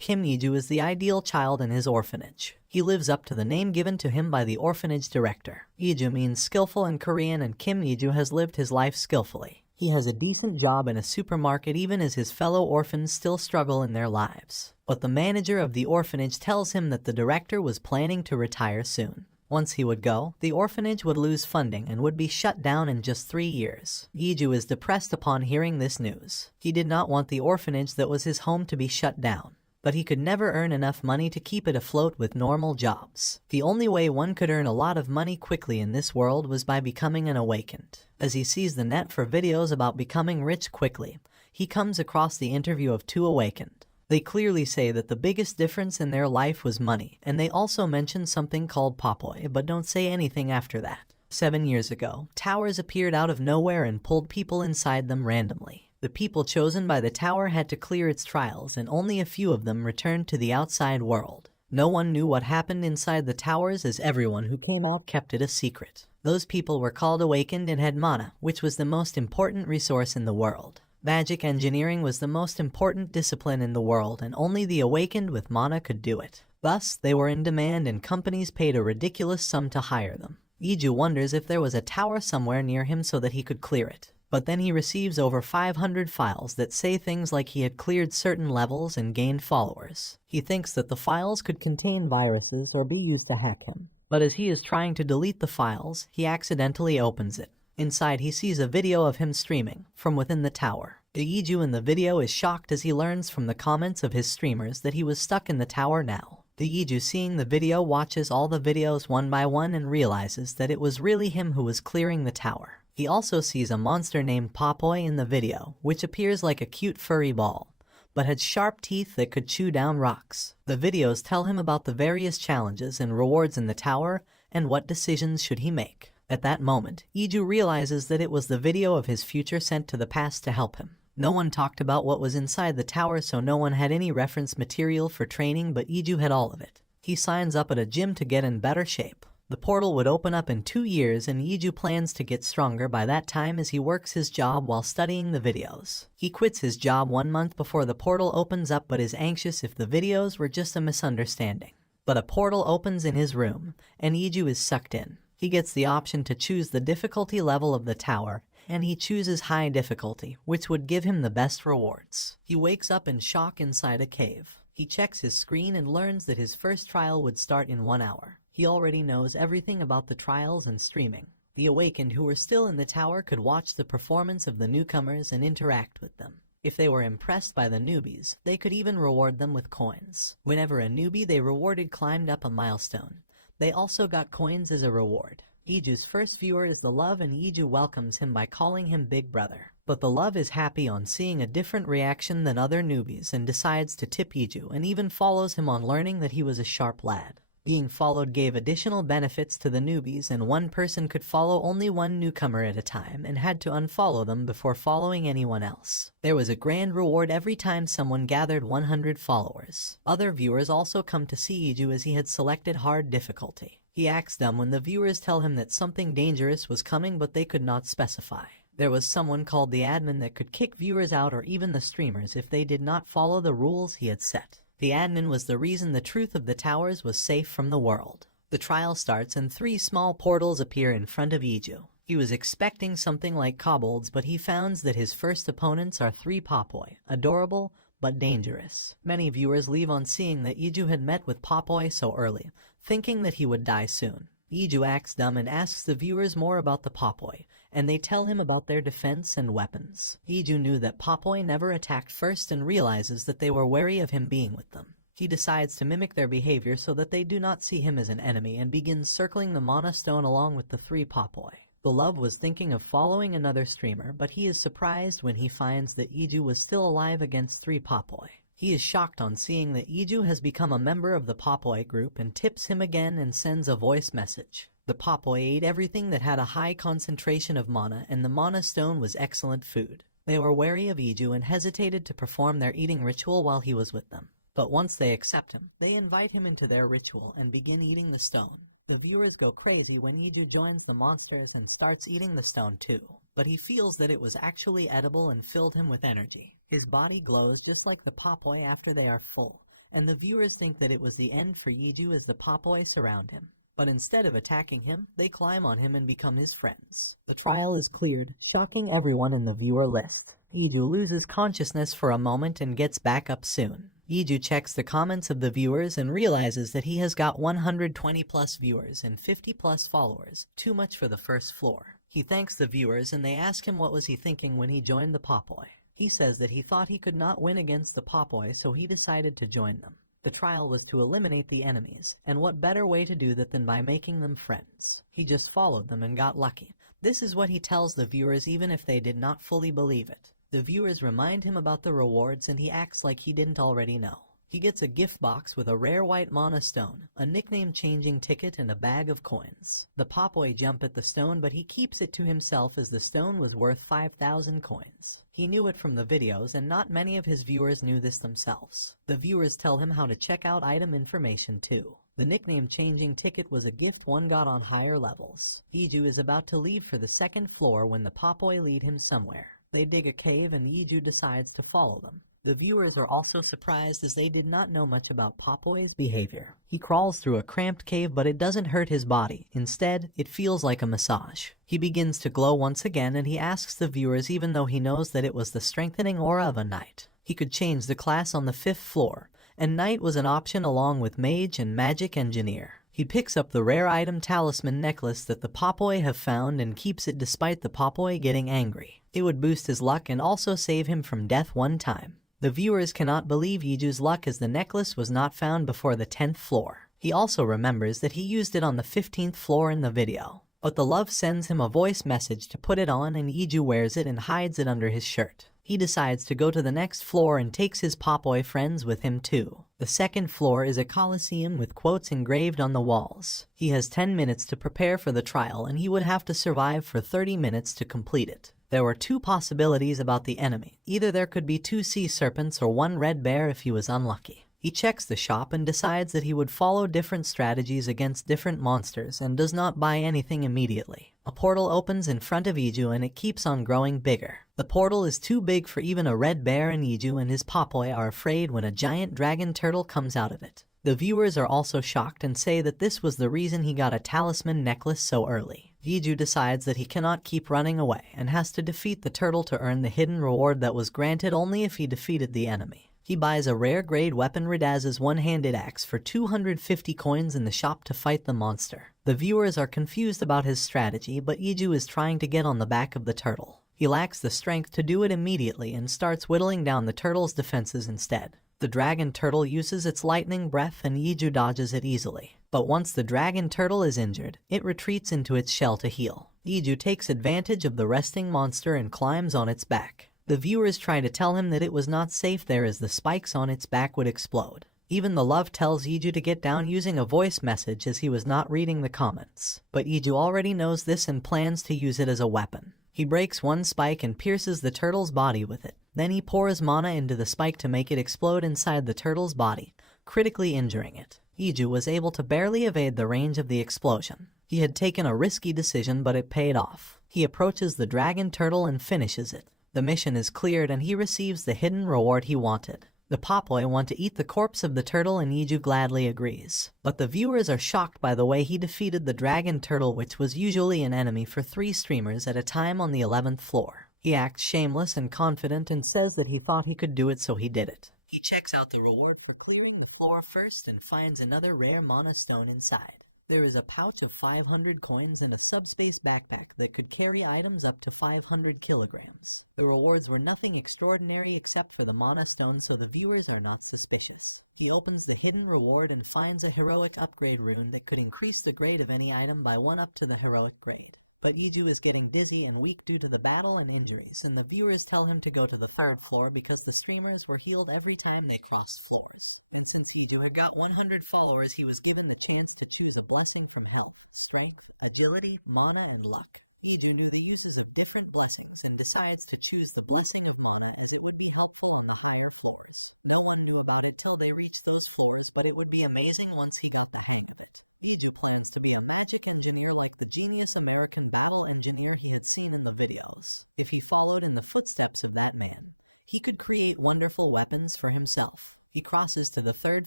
Kim Iju is the ideal child in his orphanage. He lives up to the name given to him by the orphanage director. Iju means skillful in Korean, and Kim Iju has lived his life skillfully. He has a decent job in a supermarket even as his fellow orphans still struggle in their lives. But the manager of the orphanage tells him that the director was planning to retire soon. Once he would go, the orphanage would lose funding and would be shut down in just 3 years. Iju is depressed upon hearing this news. He did not want the orphanage that was his home to be shut down, but he could never earn enough money to keep it afloat with normal jobs. The only way one could earn a lot of money quickly in this world was by becoming an awakened. As he sees the net for videos about becoming rich quickly, he comes across the interview of 2 awakened. They clearly say that the biggest difference in their life was money, and they also mention something called Popoy, but don't say anything after that. 7 years ago, towers appeared out of nowhere and pulled people inside them randomly. The people chosen by the tower had to clear its trials, and only a few of them returned to the outside world. No one knew what happened inside the towers, as everyone who came out kept it a secret. Those people were called awakened and had mana, which was the most important resource in the world. Magic engineering was the most important discipline in the world, and only the awakened with mana could do it. Thus, they were in demand and companies paid a ridiculous sum to hire them. Iju wonders if there was a tower somewhere near him so that he could clear it. But then he receives over 500 files that say things like he had cleared certain levels and gained followers. He thinks that the files could contain viruses or be used to hack him. But as he is trying to delete the files, he accidentally opens it. Inside, he sees a video of him streaming from within the tower. The Iju in the video is shocked as he learns from the comments of his streamers that he was stuck in the tower now. The Iju, seeing the video, watches all the videos one by one and realizes that it was really him who was clearing the tower. He also sees a monster named Popoy in the video, which appears like a cute furry ball, but had sharp teeth that could chew down rocks. The videos tell him about the various challenges and rewards in the tower and what decisions should he make. At that moment, Iju realizes that it was the video of his future sent to the past to help him. No one talked about what was inside the tower, so no one had any reference material for training, but Iju had all of it. He signs up at a gym to get in better shape. The portal would open up in 2 years, and Iju plans to get stronger by that time as he works his job while studying the videos. He quits his job 1 month before the portal opens up, but is anxious if the videos were just a misunderstanding. But a portal opens in his room, and Iju is sucked in. He gets the option to choose the difficulty level of the tower, and he chooses high difficulty, which would give him the best rewards. He wakes up in shock inside a cave. He checks his screen and learns that his first trial would start in 1 hour. He already knows everything about the trials and streaming. The awakened who were still in the tower could watch the performance of the newcomers and interact with them. If they were impressed by the newbies, they could even reward them with coins. Whenever a newbie they rewarded climbed up a milestone, they also got coins as a reward. Iju's first viewer is the Love, and Iju welcomes him by calling him Big Brother. But the Love is happy on seeing a different reaction than other newbies and decides to tip Iju, and even follows him on learning that he was a sharp lad. Being followed gave additional benefits to the newbies, and one person could follow only one newcomer at a time and had to unfollow them before following anyone else. There was a grand reward every time someone gathered 100 followers. Other viewers also come to see Iju as he had selected hard difficulty. He acts dumb when the viewers tell him that something dangerous was coming, but they could not specify. There was someone called the admin that could kick viewers out or even the streamers if they did not follow the rules he had set. The admin was the reason the truth of the towers was safe from the world. The trial starts and 3 small portals appear in front of Iju. He was expecting something like kobolds, but he finds that his first opponents are 3 Popoy, adorable but dangerous. Many viewers leave on seeing that Iju had met with Popoy so early, thinking that he would die soon. Iju acts dumb and asks the viewers more about the Popoy, and they tell him about their defense and weapons. Iju knew that Popoy never attacked first and realizes that they were wary of him being with them. He decides to mimic their behavior so that they do not see him as an enemy and begins circling the Mana Stone along with the 3 Popoy. The Love was thinking of following another streamer, but he is surprised when he finds that Iju was still alive against 3 Popoy. He is shocked on seeing that Iju has become a member of the Popoy group and tips him again and sends a voice message. The Popoy ate everything that had a high concentration of mana, and the Mana Stone was excellent food. They were wary of Iju and hesitated to perform their eating ritual while he was with them. But once they accept him, they invite him into their ritual and begin eating the stone. The viewers go crazy when Iju joins the monsters and starts eating the stone too. But he feels that it was actually edible and filled him with energy. His body glows just like the Popoy after they are full, and the viewers think that it was the end for Yiju as the Popoi surround him. But instead of attacking him, they climb on him and become his friends. The trial is cleared, shocking everyone in the viewer list. Yiju loses consciousness for a moment and gets back up soon. Yiju checks the comments of the viewers and realizes that he has got 120 plus viewers and 50 plus followers, too much for the first floor. He thanks the viewers and they ask him what was he thinking when he joined the Popoi. He says that he thought he could not win against the Popoi, so he decided to join them. The trial was to eliminate the enemies, and what better way to do that than by making them friends. He just followed them and got lucky. This is what he tells the viewers even if they did not fully believe it. The viewers remind him about the rewards and he acts like he didn't already know. He gets a gift box with a rare white mana stone, a nickname-changing ticket, and a bag of coins. The Popoi jump at the stone, but he keeps it to himself as the stone was worth 5,000 coins. He knew it from the videos, and not many of his viewers knew this themselves. The viewers tell him how to check out item information too. The nickname-changing ticket was a gift one got on higher levels. Yiju is about to leave for the second floor when the Popoi lead him somewhere. They dig a cave and Yiju decides to follow them. The viewers are also surprised as they did not know much about Popoi's behavior. He crawls through a cramped cave, but it doesn't hurt his body. Instead, it feels like a massage. He begins to glow once again and he asks the viewers, even though he knows that it was the strengthening aura of a knight. He could change the class on the 5th floor, and knight was an option along with mage and magic engineer. He picks up the rare item talisman necklace that the Popoi have found and keeps it despite the Popoi getting angry. It would boost his luck and also save him from death one time. The viewers cannot believe Yiju's luck as the necklace was not found before the 10th floor. He also remembers that he used it on the 15th floor in the video. But the love sends him a voice message to put it on and Yiju wears it and hides it under his shirt. He decides to go to the next floor and takes his Popoi friends with him too. The 2nd floor is a coliseum with quotes engraved on the walls. He has 10 minutes to prepare for the trial and he would have to survive for 30 minutes to complete it. There were 2 possibilities about the enemy. Either there could be 2 sea serpents or 1 red bear if he was unlucky. He checks the shop and decides that he would follow different strategies against different monsters and does not buy anything immediately. A portal opens in front of Yiju and it keeps on growing bigger. The portal is too big for even a red bear, and Yiju and his Popoi are afraid when a giant dragon turtle comes out of it. The viewers are also shocked and say that this was the reason he got a talisman necklace so early. Yiju decides that he cannot keep running away and has to defeat the turtle to earn the hidden reward that was granted only if he defeated the enemy. He buys a rare grade weapon Radaz's one-handed axe for 250 coins in the shop to fight the monster. The viewers are confused about his strategy, but Yiju is trying to get on the back of the turtle. He lacks the strength to do it immediately and starts whittling down the turtle's defenses instead. The dragon turtle uses its lightning breath and Yiju dodges it easily. But once the dragon turtle is injured, it retreats into its shell to heal. Yiju takes advantage of the resting monster and climbs on its back. The viewers try to tell him that it was not safe there as the spikes on its back would explode. Even the love tells Yiju to get down using a voice message as he was not reading the comments. But Yiju already knows this and plans to use it as a weapon. He breaks 1 spike and pierces the turtle's body with it. Then he pours mana into the spike to make it explode inside the turtle's body, critically injuring it. Yiju was able to barely evade the range of the explosion. He had taken a risky decision, but it paid off. He approaches the dragon turtle and finishes it. The mission is cleared and he receives the hidden reward he wanted. The Popoi want to eat the corpse of the turtle and Yiju gladly agrees. But the viewers are shocked by the way he defeated the dragon turtle, which was usually an enemy for 3 streamers at a time on the 11th floor. He acts shameless and confident and says that he thought he could do it, so he did it. He checks out the reward for clearing the floor first and finds another rare mana stone inside. There is a pouch of 500 coins and a subspace backpack that could carry items up to 500 kilograms. The rewards were nothing extraordinary except for the mana stone, so the viewers are not suspicious. He opens the hidden reward and finds a heroic upgrade rune that could increase the grade of any item by 1 up to the heroic grade. But Yiju is getting dizzy and weak due to the battle and injuries, and the viewers tell him to go to the 3rd floor because the streamers were healed every time they crossed floors. And since Yiju had got 100 followers, he was given the chance to choose a blessing from health, strength, agility, mana, and luck. Yiju knew the uses of different blessings and decides to choose the blessing of mana as it would be helpful on the higher floors. No one knew about it till they reached those floors, but it would be amazing once he got the hang of it. Yiju plans to be a magic engineer like the genius American battle engineer he had seen in the videos. If he followed in the footsteps of that man, he could create wonderful weapons for himself. He crosses to the 3rd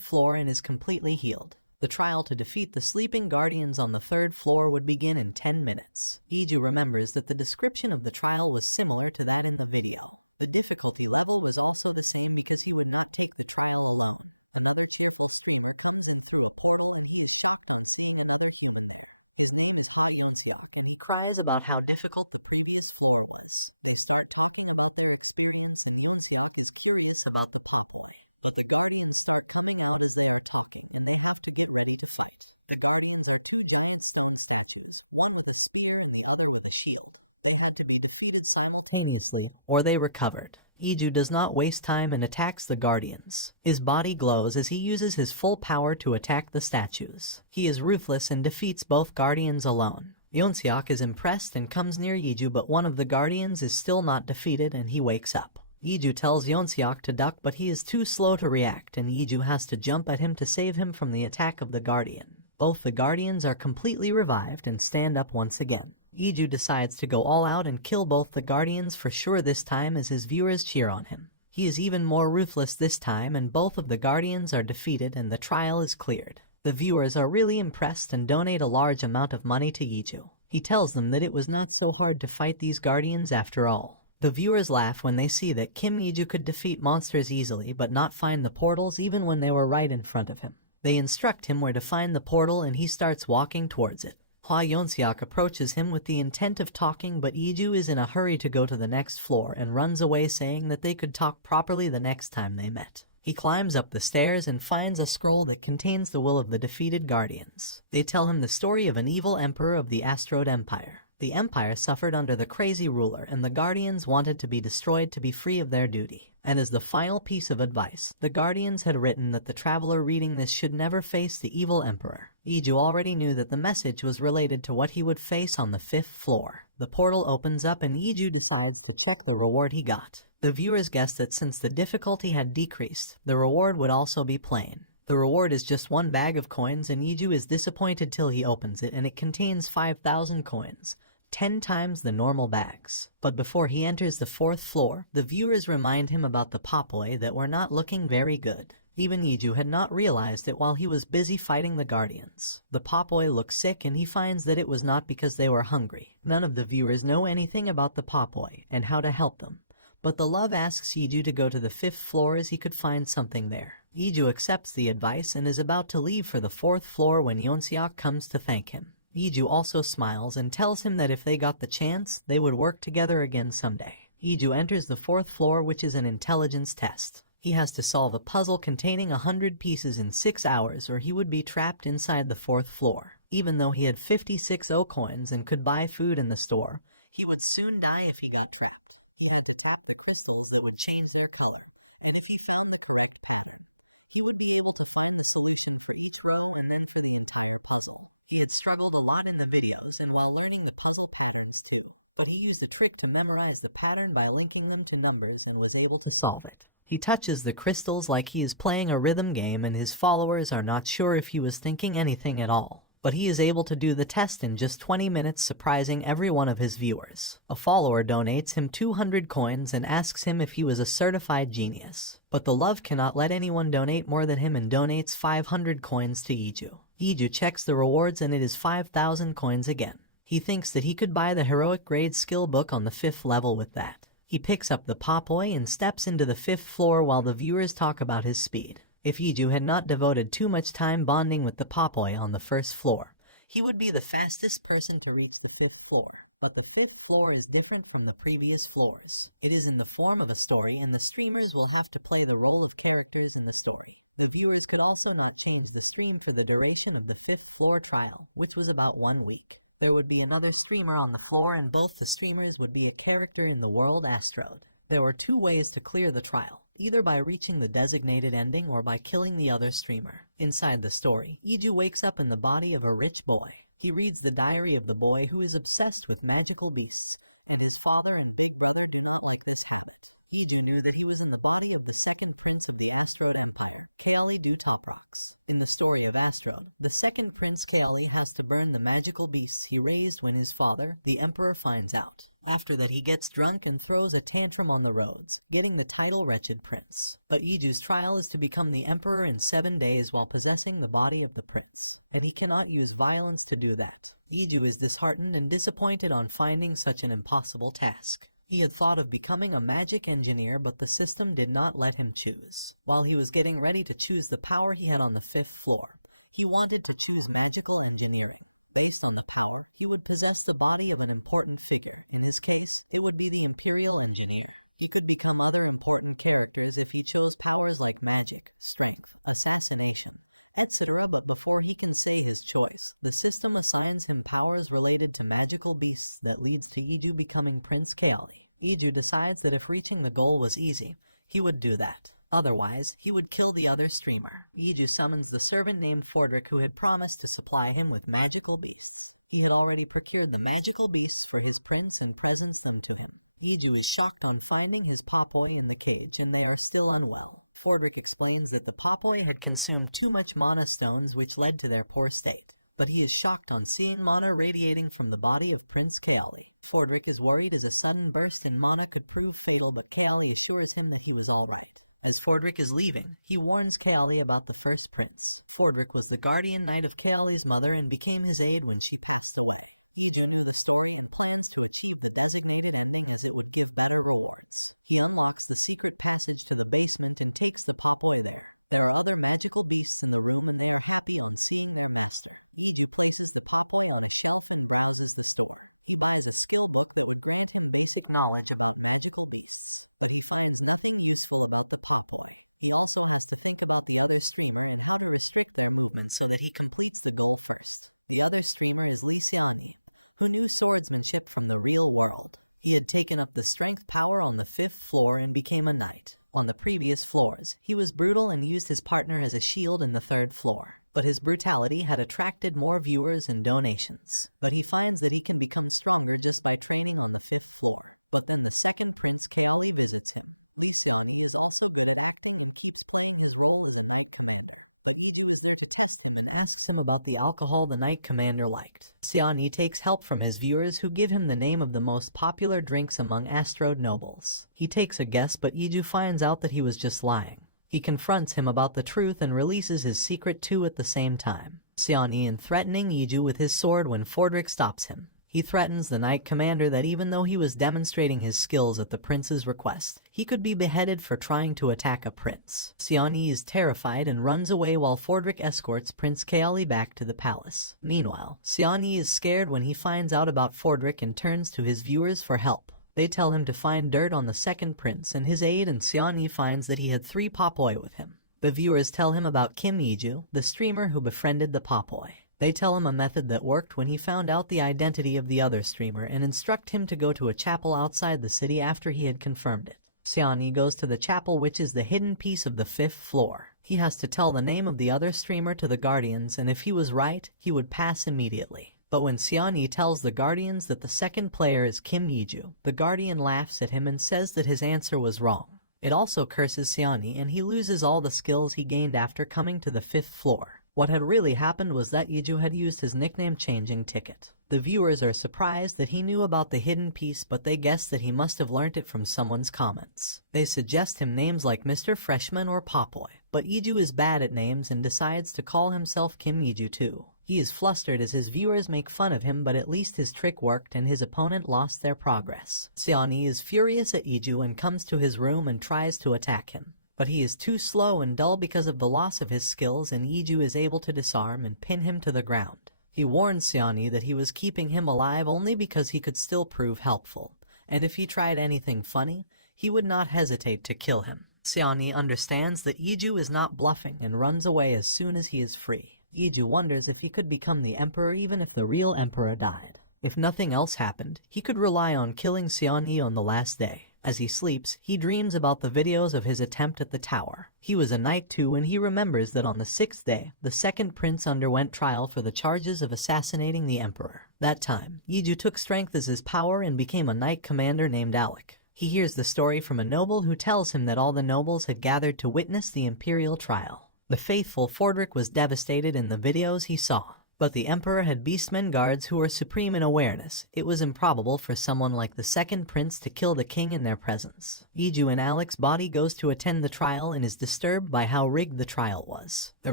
floor and is completely healed. The trial to defeat the sleeping guardians on the 3rd floor would begin in 10 minutes. Iju remembers that the description of the trial was similar to that in the video. The difficulty level was also the same because he would not take the trial alone. Another cheerful streamer comes in through a portal and he is shocked on seeing another human there. His name is Ha Yeonseok and he cries about how difficult the previous floor was. They start talking about their experience and Yeonseok is curious about the Popoi. But the guardians start coming out as they are talking and they have to get ready to fight. The guardians are 2 giant stone statues, one with a spear and the other with a shield. They had to be defeated simultaneously or they recovered. Iju does not waste time and attacks the guardians. His body glows as he uses his full power to attack the statues. He is ruthless and defeats both guardians alone. Yeonseok is impressed and comes near Iju, but one of the guardians is still not defeated and he wakes up. Iju tells Yeonseok to duck, but he is too slow to react and Iju has to jump at him to save him from the attack of the guardian. Both the guardians are completely revived and stand up once again. Iju decides to go all out and kill both the guardians for sure this time as his viewers cheer on him. He is even more ruthless this time and both of the guardians are defeated and the trial is cleared. The viewers are really impressed and donate a large amount of money to Iju. He tells them that it was not so hard to fight these guardians after all. The viewers laugh when they see that Kim Iju could defeat monsters easily but not find the portals even when they were right in front of him. They instruct him where to find the portal and he starts walking towards it. Ha Yeonseok approaches him with the intent of talking, but Iju is in a hurry to go to the next floor and runs away saying that they could talk properly the next time they met. He climbs up the stairs and finds a scroll that contains the will of the defeated guardians. They tell him the story of an evil emperor of the Asteroid Empire. The empire suffered under the crazy ruler and the guardians wanted to be destroyed to be free of their duty. And as the final piece of advice, the guardians had written that the traveler reading this should never face the evil emperor. Iju already knew that the message was related to what he would face on the 5th floor. The portal opens up and Iju decides to check the reward he got. The viewers guessed that since the difficulty had decreased, the reward would also be plain. The reward is just 1 bag of coins and Iju is disappointed till he opens it and it contains 5,000 coins. 10 times the normal bags. But before he enters the 4th floor, the viewers remind him about the Popoi that were not looking very good. Even Iju had not realized it while he was busy fighting the guardians. The Popoi look sick and he finds that it was not because they were hungry. None of the viewers know anything about the Popoi and how to help them. But the love asks Iju to go to the 5th floor as he could find something there. Iju accepts the advice and is about to leave for the 4th floor when Yeonseok comes to thank him. Iju also smiles and tells him that if they got the chance, they would work together again someday. Iju enters the 4th floor, which is an intelligence test. He has to solve a puzzle containing 100 pieces in 6 hours or he would be trapped inside the 4th floor. Even though he had 56 O coins and could buy food in the store, he would soon die if he got trapped. He had to tap the crystals that would change their color, and if he found the correct pattern, he would be able to find the solution for each row and then for the entire puzzle. He had struggled a lot in the videos and while learning the puzzle patterns too, but he used a trick to memorize the pattern by linking them to numbers and was able to solve it. He touches the crystals like he is playing a rhythm game and his followers are not sure if he was thinking anything at all. But he is able to do the test in just 20 minutes, surprising every one of his viewers. A follower donates him 200 coins and asks him if he was a certified genius. But the love cannot let anyone donate more than him and donates 500 coins to Iju. Iju checks the rewards and it is 5,000 coins again. He thinks that he could buy the heroic grade skill book on the 5th level with that. He picks up the Popoi and steps into the 5th floor while the viewers talk about his speed. If Iju had not devoted too much time bonding with the Popoi on the 1st floor, he would be the fastest person to reach the 5th floor. But the 5th floor is different from the previous floors. It is in the form of a story and the streamers will have to play the role of characters in the story. The viewers could also not change the stream for the duration of the 5th floor trial, which was about 1 week. There would be another streamer on the floor and both the streamers would be a character in the world Asteroid. There were 2 ways to clear the trial, either by reaching the designated ending or by killing the other streamer. Inside the story, Iju wakes up in the body of a rich boy. He reads the diary of the boy who is obsessed with magical beasts, and his father and big brother do not like this habit. Iju knew that he was in the body of the second prince of the Asteroid Empire, Kaali Du Toprox. In the story of Asteroid, the second prince Kaali has to burn the magical beasts he raised when his father, the Emperor, finds out. After that, he gets drunk and throws a tantrum on the roads, getting the title Wretched Prince. But Iju's trial is to become the Emperor in 7 days while possessing the body of the prince, and he cannot use violence to do that. Iju is disheartened and disappointed on finding such an impossible task. He had thought of becoming a magic engineer, but the system did not let him choose. While he was getting ready to choose the power he had on the 5th floor, he wanted to choose magical engineering. Based on the power, he would possess the body of an important figure. In his case, it would be the Imperial Engineer. He could become other important characters if he chose powers like magic, strength, assassination, etc. But before he can say his choice, the system assigns him powers related to magical beasts that leads to Iju becoming Prince Kaali. Iju decides that if reaching the goal was easy, he would do that. Otherwise, he would kill the other streamer. Iju summons the servant named Fordrick who had promised to supply him with magical beasts. He had already procured the magical beasts for his prince and presents them to him. Iju is shocked on finding his Popoi in the cage and they are still unwell. Fordrick explains that the Popoi had consumed too much mana stones which led to their poor state. But he is shocked on seeing mana radiating from the body of Prince Kaali. Fordrick is worried as a sudden burst in mana could prove fatal, but Kaali assures him that he was alright. As Fordrick is leaving, he warns Kaali about the first prince. Fordrick was the guardian knight of Kaali's mother and became his aide when she passed away. Iju knew the story and plans to achieve the designated ending as it would give better rewards. He unlocks the secret passage to the basement and takes the Popoi there. There are other magical beasts in the room and they are happy on seeing their master. Iju places the Popoi on a shelf and browses the store. He buys a skill book that would grant him basic knowledge about magical beasts, but he finds nothing useful about the Popoi. He also has to think about the other streamer and how to restrict their movements so that he completes the goal first. The other streamer is Lysiani, who knew swordsmanship from the real world. He had taken up the strength power on the 5th floor and became a knight. On the previous floors, he was brutal and used his partner as a shield in the 3rd floor. But his brutality had attracted more viewers and donations. But he finds that he can become stronger just by training on the 5th floor. But then the second Prince Kaali visits him. Lysiani is also good at acting and keeps playing his role as a knight commander. But Iju is there to test him and asks him about the alcohol the knight commander liked. Siani takes help from his viewers who give him the name of the most popular drinks among Asteroid nobles. He takes a guess, but Iju finds out that he was just lying. He confronts him about the truth and releases his secret too at the same time. Siani is threatening Iju with his sword when Fordrick stops him. He threatens the knight commander that even though he was demonstrating his skills at the prince's request, he could be beheaded for trying to attack a prince. Siani is terrified and runs away while Fordrick escorts Prince Kaali back to the palace. Meanwhile, Siani is scared when he finds out about Fordrick and turns to his viewers for help. They tell him to find dirt on the second prince and his aide, and Siani finds that he had 3 Popoi with him. The viewers tell him about Kim Iju, the streamer who befriended the Popoi. They tell him a method that worked when he found out the identity of the other streamer and instruct him to go to a chapel outside the city after he had confirmed it. Siani goes to the chapel, which is the hidden piece of the 5th floor. He has to tell the name of the other streamer to the guardians, and if he was right, he would pass immediately. But when Siani tells the guardians that the second player is Kim Iju, the guardian laughs at him and says that his answer was wrong. It also curses Siani and he loses all the skills he gained after coming to the 5th floor. What had really happened was that Iju had used his nickname-changing ticket. The viewers are surprised that he knew about the hidden piece, but they guess that he must have learnt it from someone's comments. They suggest him names like Mr. Freshman or Popoi, but Iju is bad at names and decides to call himself Kim Iju too. He is flustered as his viewers make fun of him, but at least his trick worked and his opponent lost their progress. Siani is furious at Iju and comes to his room and tries to attack him. But he is too slow and dull because of the loss of his skills, and Iju is able to disarm and pin him to the ground. He warns Siani that he was keeping him alive only because he could still prove helpful, and if he tried anything funny, he would not hesitate to kill him. Siani understands that Iju is not bluffing and runs away as soon as he is free. Iju wonders if he could become the emperor even if the real emperor died. If nothing else happened, he could rely on killing Siani on the last day. As he sleeps, he dreams about the videos of his attempt at the tower. He was a knight too, and he remembers that on the 6th day, the second prince underwent trial for the charges of assassinating the emperor. That time, Iju took strength as his power and became a knight commander named Alec. He hears the story from a noble who tells him that all the nobles had gathered to witness the imperial trial. The faithful Fordrick was devastated in the videos he saw. But the Emperor had beastmen guards who were supreme in awareness. It was improbable for someone like the second prince to kill the king in their presence. Iju and Alec's body goes to attend the trial and is disturbed by how rigged the trial was. The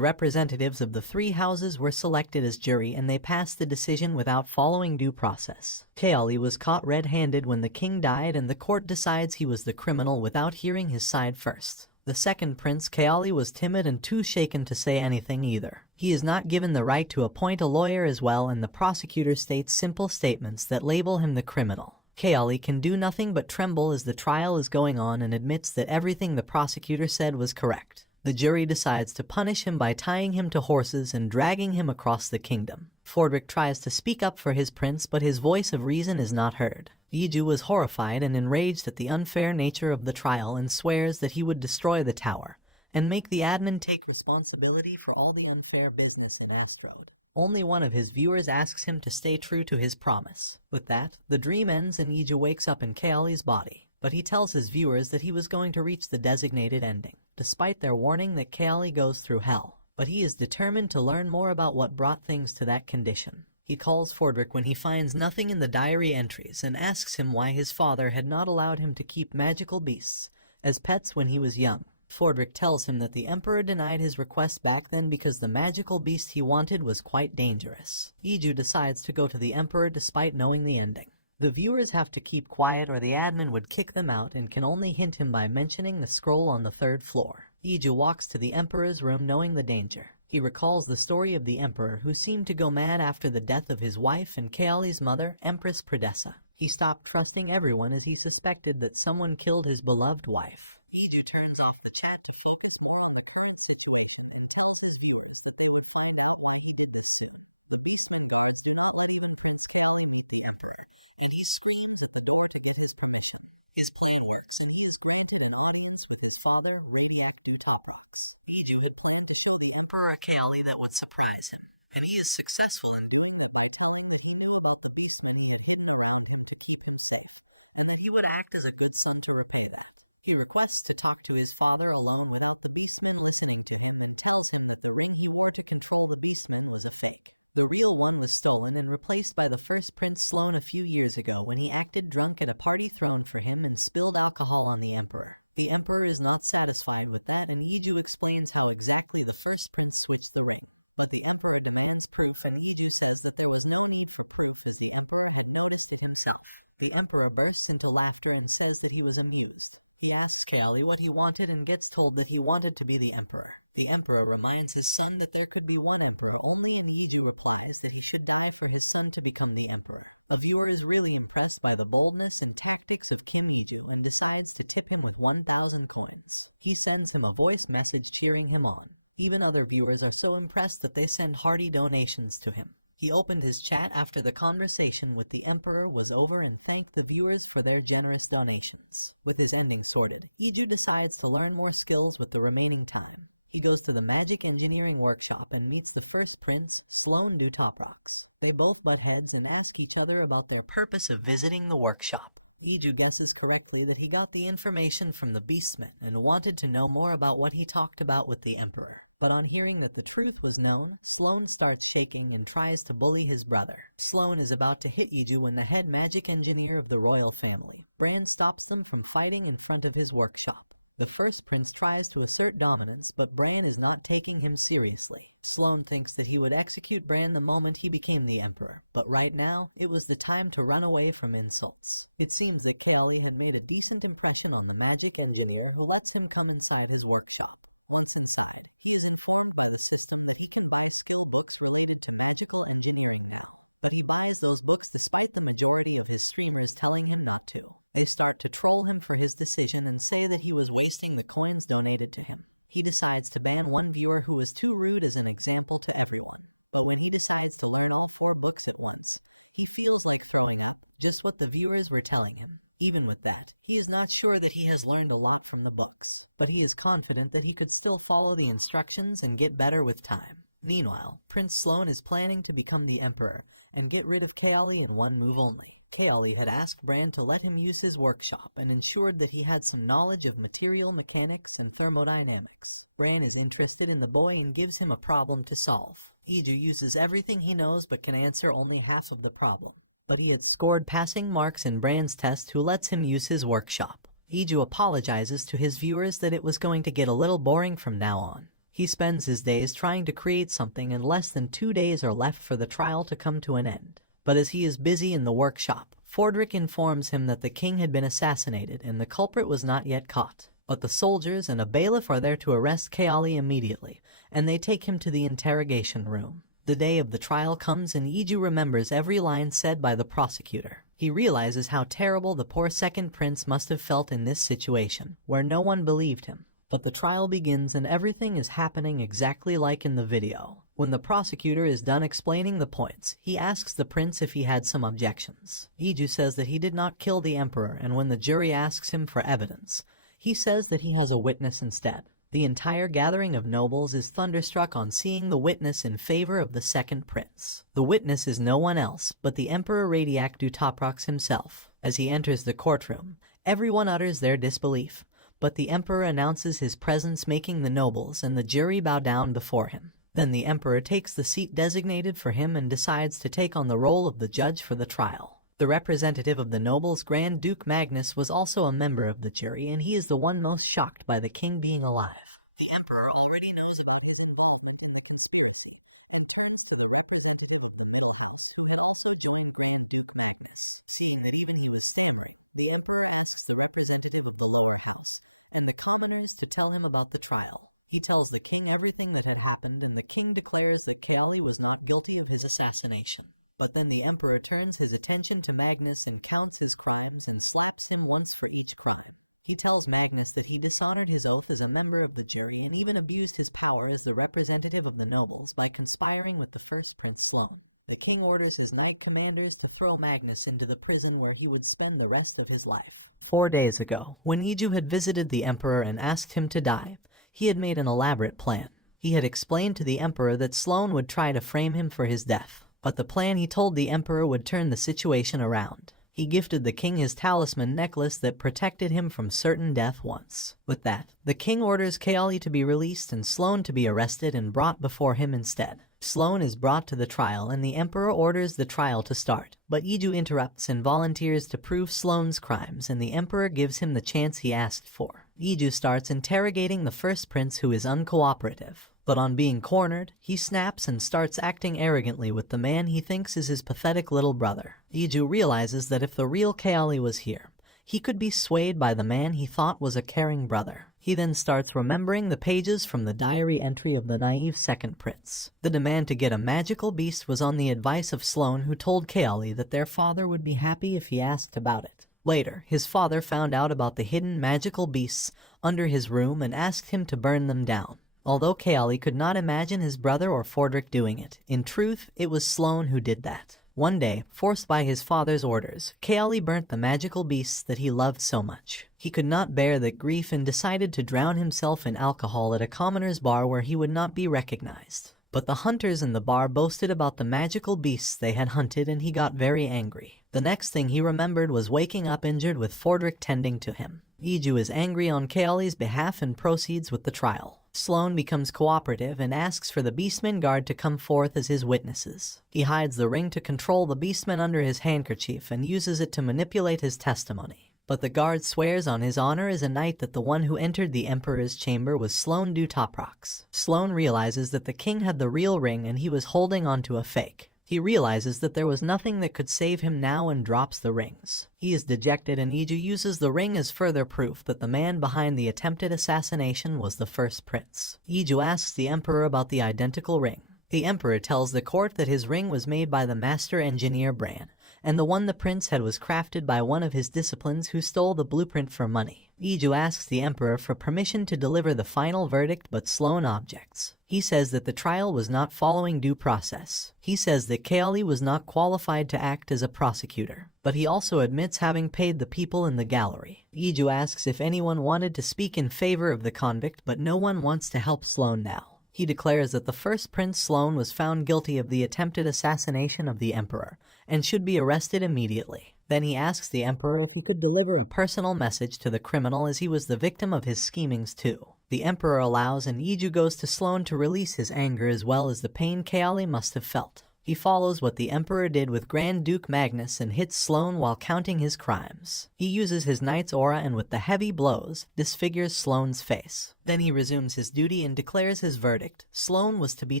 representatives of the three houses were selected as jury and they passed the decision without following due process. Kaoli was caught red-handed when the king died and the court decides he was the criminal without hearing his side first. The second prince, Kaoli, was timid and too shaken to say anything either. He is not given the right to appoint a lawyer as well, and the prosecutor states simple statements that label him the criminal. Kaoli can do nothing but tremble as the trial is going on and admits that everything the prosecutor said was correct. The jury decides to punish him by tying him to horses and dragging him across the kingdom. Fordrick tries to speak up for his prince, but his voice of reason is not heard. Iju was horrified and enraged at the unfair nature of the trial and swears that he would destroy the tower and make the admin take responsibility for all the unfair business in Astrode. Only one of his viewers asks him to stay true to his promise. With that, the dream ends and Iju wakes up in Kaoli's body. But he tells his viewers that he was going to reach the designated ending, despite their warning that Kaoli goes through hell. But he is determined to learn more about what brought things to that condition. He calls Fordrick when he finds nothing in the diary entries and asks him why his father had not allowed him to keep magical beasts as pets when he was young. Fordrick tells him that the Emperor denied his request back then because the magical beast he wanted was quite dangerous. Iju decides to go to the Emperor despite knowing the ending. The viewers have to keep quiet or the admin would kick them out and can only hint him by mentioning the scroll on the 3rd floor. Iju walks to the Emperor's room knowing the danger. He recalls the story of the Emperor who seemed to go mad after the death of his wife and Kaoli's mother, Empress Pradessa. He stopped trusting everyone as he suspected that someone killed his beloved wife. Iju turns off the chat to focus more on the current situation and tells his viewers that they would find out why he did this soon. The Beastmen guards do not let even Prince Kaoli meet the Emperor, and he screams at the door to get his permission. His plan works, and he is granted an audience with his father, Radiak Dutoprox. Iju had planned to show the Emperor a Kaoli that would surprise him, and he is successful in doing that by telling that he knew about the Beastmen he had hidden around him to keep him safe, and that he would act as a good son to repay that. He requests to talk to his father alone without the Beastmen listening to him and tells him that the ring he wore to control the Beastmen was a fake. The real one was stolen and replaced by the first Prince Sloan a few years ago when he acted drunk at a party thrown for him and spilled alcohol on the Emperor. The Emperor is not satisfied with that, and Iju explains how exactly the first prince switched the ring. But the Emperor demands proof, and Iju says that there was no need for proof as the Emperor had noticed it himself. The Emperor bursts into laughter and says that he was amused. He asks Kaoli what he wanted and gets told that he wanted to be the Emperor. The Emperor reminds his son that there could be one Emperor only, and Iju replies that he should die for his son to become the Emperor. A viewer is really impressed by the boldness and tactics of Kim Iju and decides to tip him with 1,000 coins. He sends him a voice message cheering him on. Even other viewers are so impressed that they send hearty donations to him. He opened his chat after the conversation with the Emperor was over and thanked the viewers for their generous donations. With his ending sorted, Iju decides to learn more skills with the remaining time. He goes to the magic engineering workshop and meets the first prince, Sloan Dutoprox. They both butt heads and ask each other about their purpose of visiting the workshop. Iju guesses correctly that he got the information from the Beastmen and wanted to know more about what he talked about with the Emperor. But on hearing that the truth was known, Sloan starts shaking and tries to bully his brother. Sloan is about to hit Iju when the head magic engineer of the royal family, Bran, stops them from fighting in front of his workshop. The first prince tries to assert dominance, but Bran is not taking him seriously. Sloan thinks that he would execute Bran the moment he became the Emperor, but right now, it was the time to run away from insults. It seems that Kaoli had made a decent impression on the magic engineer who lets him come inside his workshop. Once inside, he is informed by the system that he can buy skill books related to magical engineering now. But he buys those books despite the majority of his streamers telling him not to. They start to troll him for his decision and say that he was wasting the coins donated to him. He decides to ban one viewer who was too rude as an example to everyone. But when he decides to learn all 4 books at once, he feels like throwing up, just what the viewers were telling him. Even with that, he is not sure that he has learned a lot from the books, but he is confident that he could still follow the instructions and get better with time. Meanwhile, Prince Sloan is planning to become the emperor and get rid of Kaoli in one move only. Kaoli had asked Bran to let him use his workshop and ensured that he had some knowledge of material mechanics and thermodynamics. Bran is interested in the boy and gives him a problem to solve. Iju uses everything he knows but can answer only half of the problem. But he had scored passing marks in Bran's test, who lets him use his workshop. Iju apologizes to his viewers that it was going to get a little boring from now on. He spends his days trying to create something, and less than 2 days are left for the trial to come to an end. But as he is busy in the workshop, Fordrick informs him that the king had been assassinated and the culprit was not yet caught. But the soldiers and a bailiff are there to arrest Kaoli immediately, and they take him to the interrogation room. The day of the trial comes and Iju remembers every line said by the prosecutor. He realizes how terrible the poor second prince must have felt in this situation, where no one believed him. But the trial begins and everything is happening exactly like in the video. When the prosecutor is done explaining the points, he asks the prince if he had some objections. Iju says that he did not kill the emperor, and when the jury asks him for evidence, he says that he has a witness instead. The entire gathering of nobles is thunderstruck on seeing the witness in favor of the second prince. The witness is no one else but the Emperor Radiak Dutaprox himself. As he enters the courtroom, everyone utters their disbelief, but the emperor announces his presence, making the nobles and the jury bow down before him. Then the emperor takes the seat designated for him and decides to take on the role of the judge for the trial. The representative of the nobles, Grand Duke Magnus, was also a member of the jury, and he is the one most shocked by the king being alive. The emperor already knows about his involvement in the conspiracy, and turns to the representative of the middle house, who had also joined Grand Duke Magnus. Seeing that even he was stammering, the emperor asks the representative of the lower house and the commoners to tell him about the trial. He tells the king everything that had happened, and the king declares that Kaoli was not guilty of his assassination. But then the emperor turns his attention to Magnus and counts his crimes and slaps him once for each crime. He tells Magnus that he dishonored his oath as a member of the jury and even abused his power as the representative of the nobles by conspiring with the first Prince Sloan. The king orders his knight commanders to throw Magnus into the prison where he would spend the rest of his life. 4 days ago, when Iju had visited the emperor and asked him to die, he had made an elaborate plan. He had explained to the emperor that Sloan would try to frame him for his death, but the plan, he told the emperor, would turn the situation around. He gifted the king his talisman necklace that protected him from certain death once. With that, the king orders Kaoli to be released and Sloan to be arrested and brought before him instead. Sloan is brought to the trial and the emperor orders the trial to start, but Iju interrupts and volunteers to prove Sloan's crimes, and the emperor gives him the chance he asked for. Iju starts interrogating the first prince, who is uncooperative. But on being cornered, he snaps and starts acting arrogantly with the man he thinks is his pathetic little brother. Iju realizes that if the real Kaoli was here, he could be swayed by the man he thought was a caring brother. He then starts remembering the pages from the diary entry of the naive second prince. The demand to get a magical beast was on the advice of Sloan, who told Kaoli that their father would be happy if he asked about it. Later, his father found out about the hidden magical beasts under his room and asked him to burn them down. Although Kaoli could not imagine his brother or Fordrick doing it, in truth, it was Sloan who did that. One day, forced by his father's orders, Kaoli burnt the magical beasts that he loved so much. He could not bear that grief and decided to drown himself in alcohol at a commoner's bar where he would not be recognized. But the hunters in the bar boasted about the magical beasts they had hunted, and he got very angry. The next thing he remembered was waking up injured with Fordrick tending to him. Iju is angry on Kaoli's behalf and proceeds with the trial. Sloan becomes cooperative and asks for the Beastmen guard to come forth as his witnesses. He hides the ring to control the Beastmen under his handkerchief and uses it to manipulate his testimony. But the guard swears on his honor as a knight that the one who entered the emperor's chamber was Sloan Dutaprox. Sloan realizes that the king had the real ring and he was holding onto a fake. He realizes that there was nothing that could save him now and drops the rings. He is dejected, and Iju uses the ring as further proof that the man behind the attempted assassination was the first prince. Iju asks the emperor about the identical ring. The emperor tells the court that his ring was made by the master engineer Bran, and the one the prince had was crafted by one of his disciples who stole the blueprint for money. Iju asks the emperor for permission to deliver the final verdict, but Sloan objects. He says that the trial was not following due process. He says that Kaoli was not qualified to act as a prosecutor, but he also admits having paid the people in the gallery. Iju asks if anyone wanted to speak in favor of the convict, but no one wants to help Sloan now. He declares that the first Prince Sloan was found guilty of the attempted assassination of the Emperor and should be arrested immediately. Then he asks the Emperor if he could deliver a personal message to the criminal, as he was the victim of his schemings too. The Emperor allows, and Iju goes to Sloan to release his anger as well as the pain Kaoli must have felt. He follows what the Emperor did with Grand Duke Magnus and hits Sloan while counting his crimes. He uses his knight's aura and with the heavy blows, disfigures Sloan's face. Then he resumes his duty and declares his verdict. Sloan was to be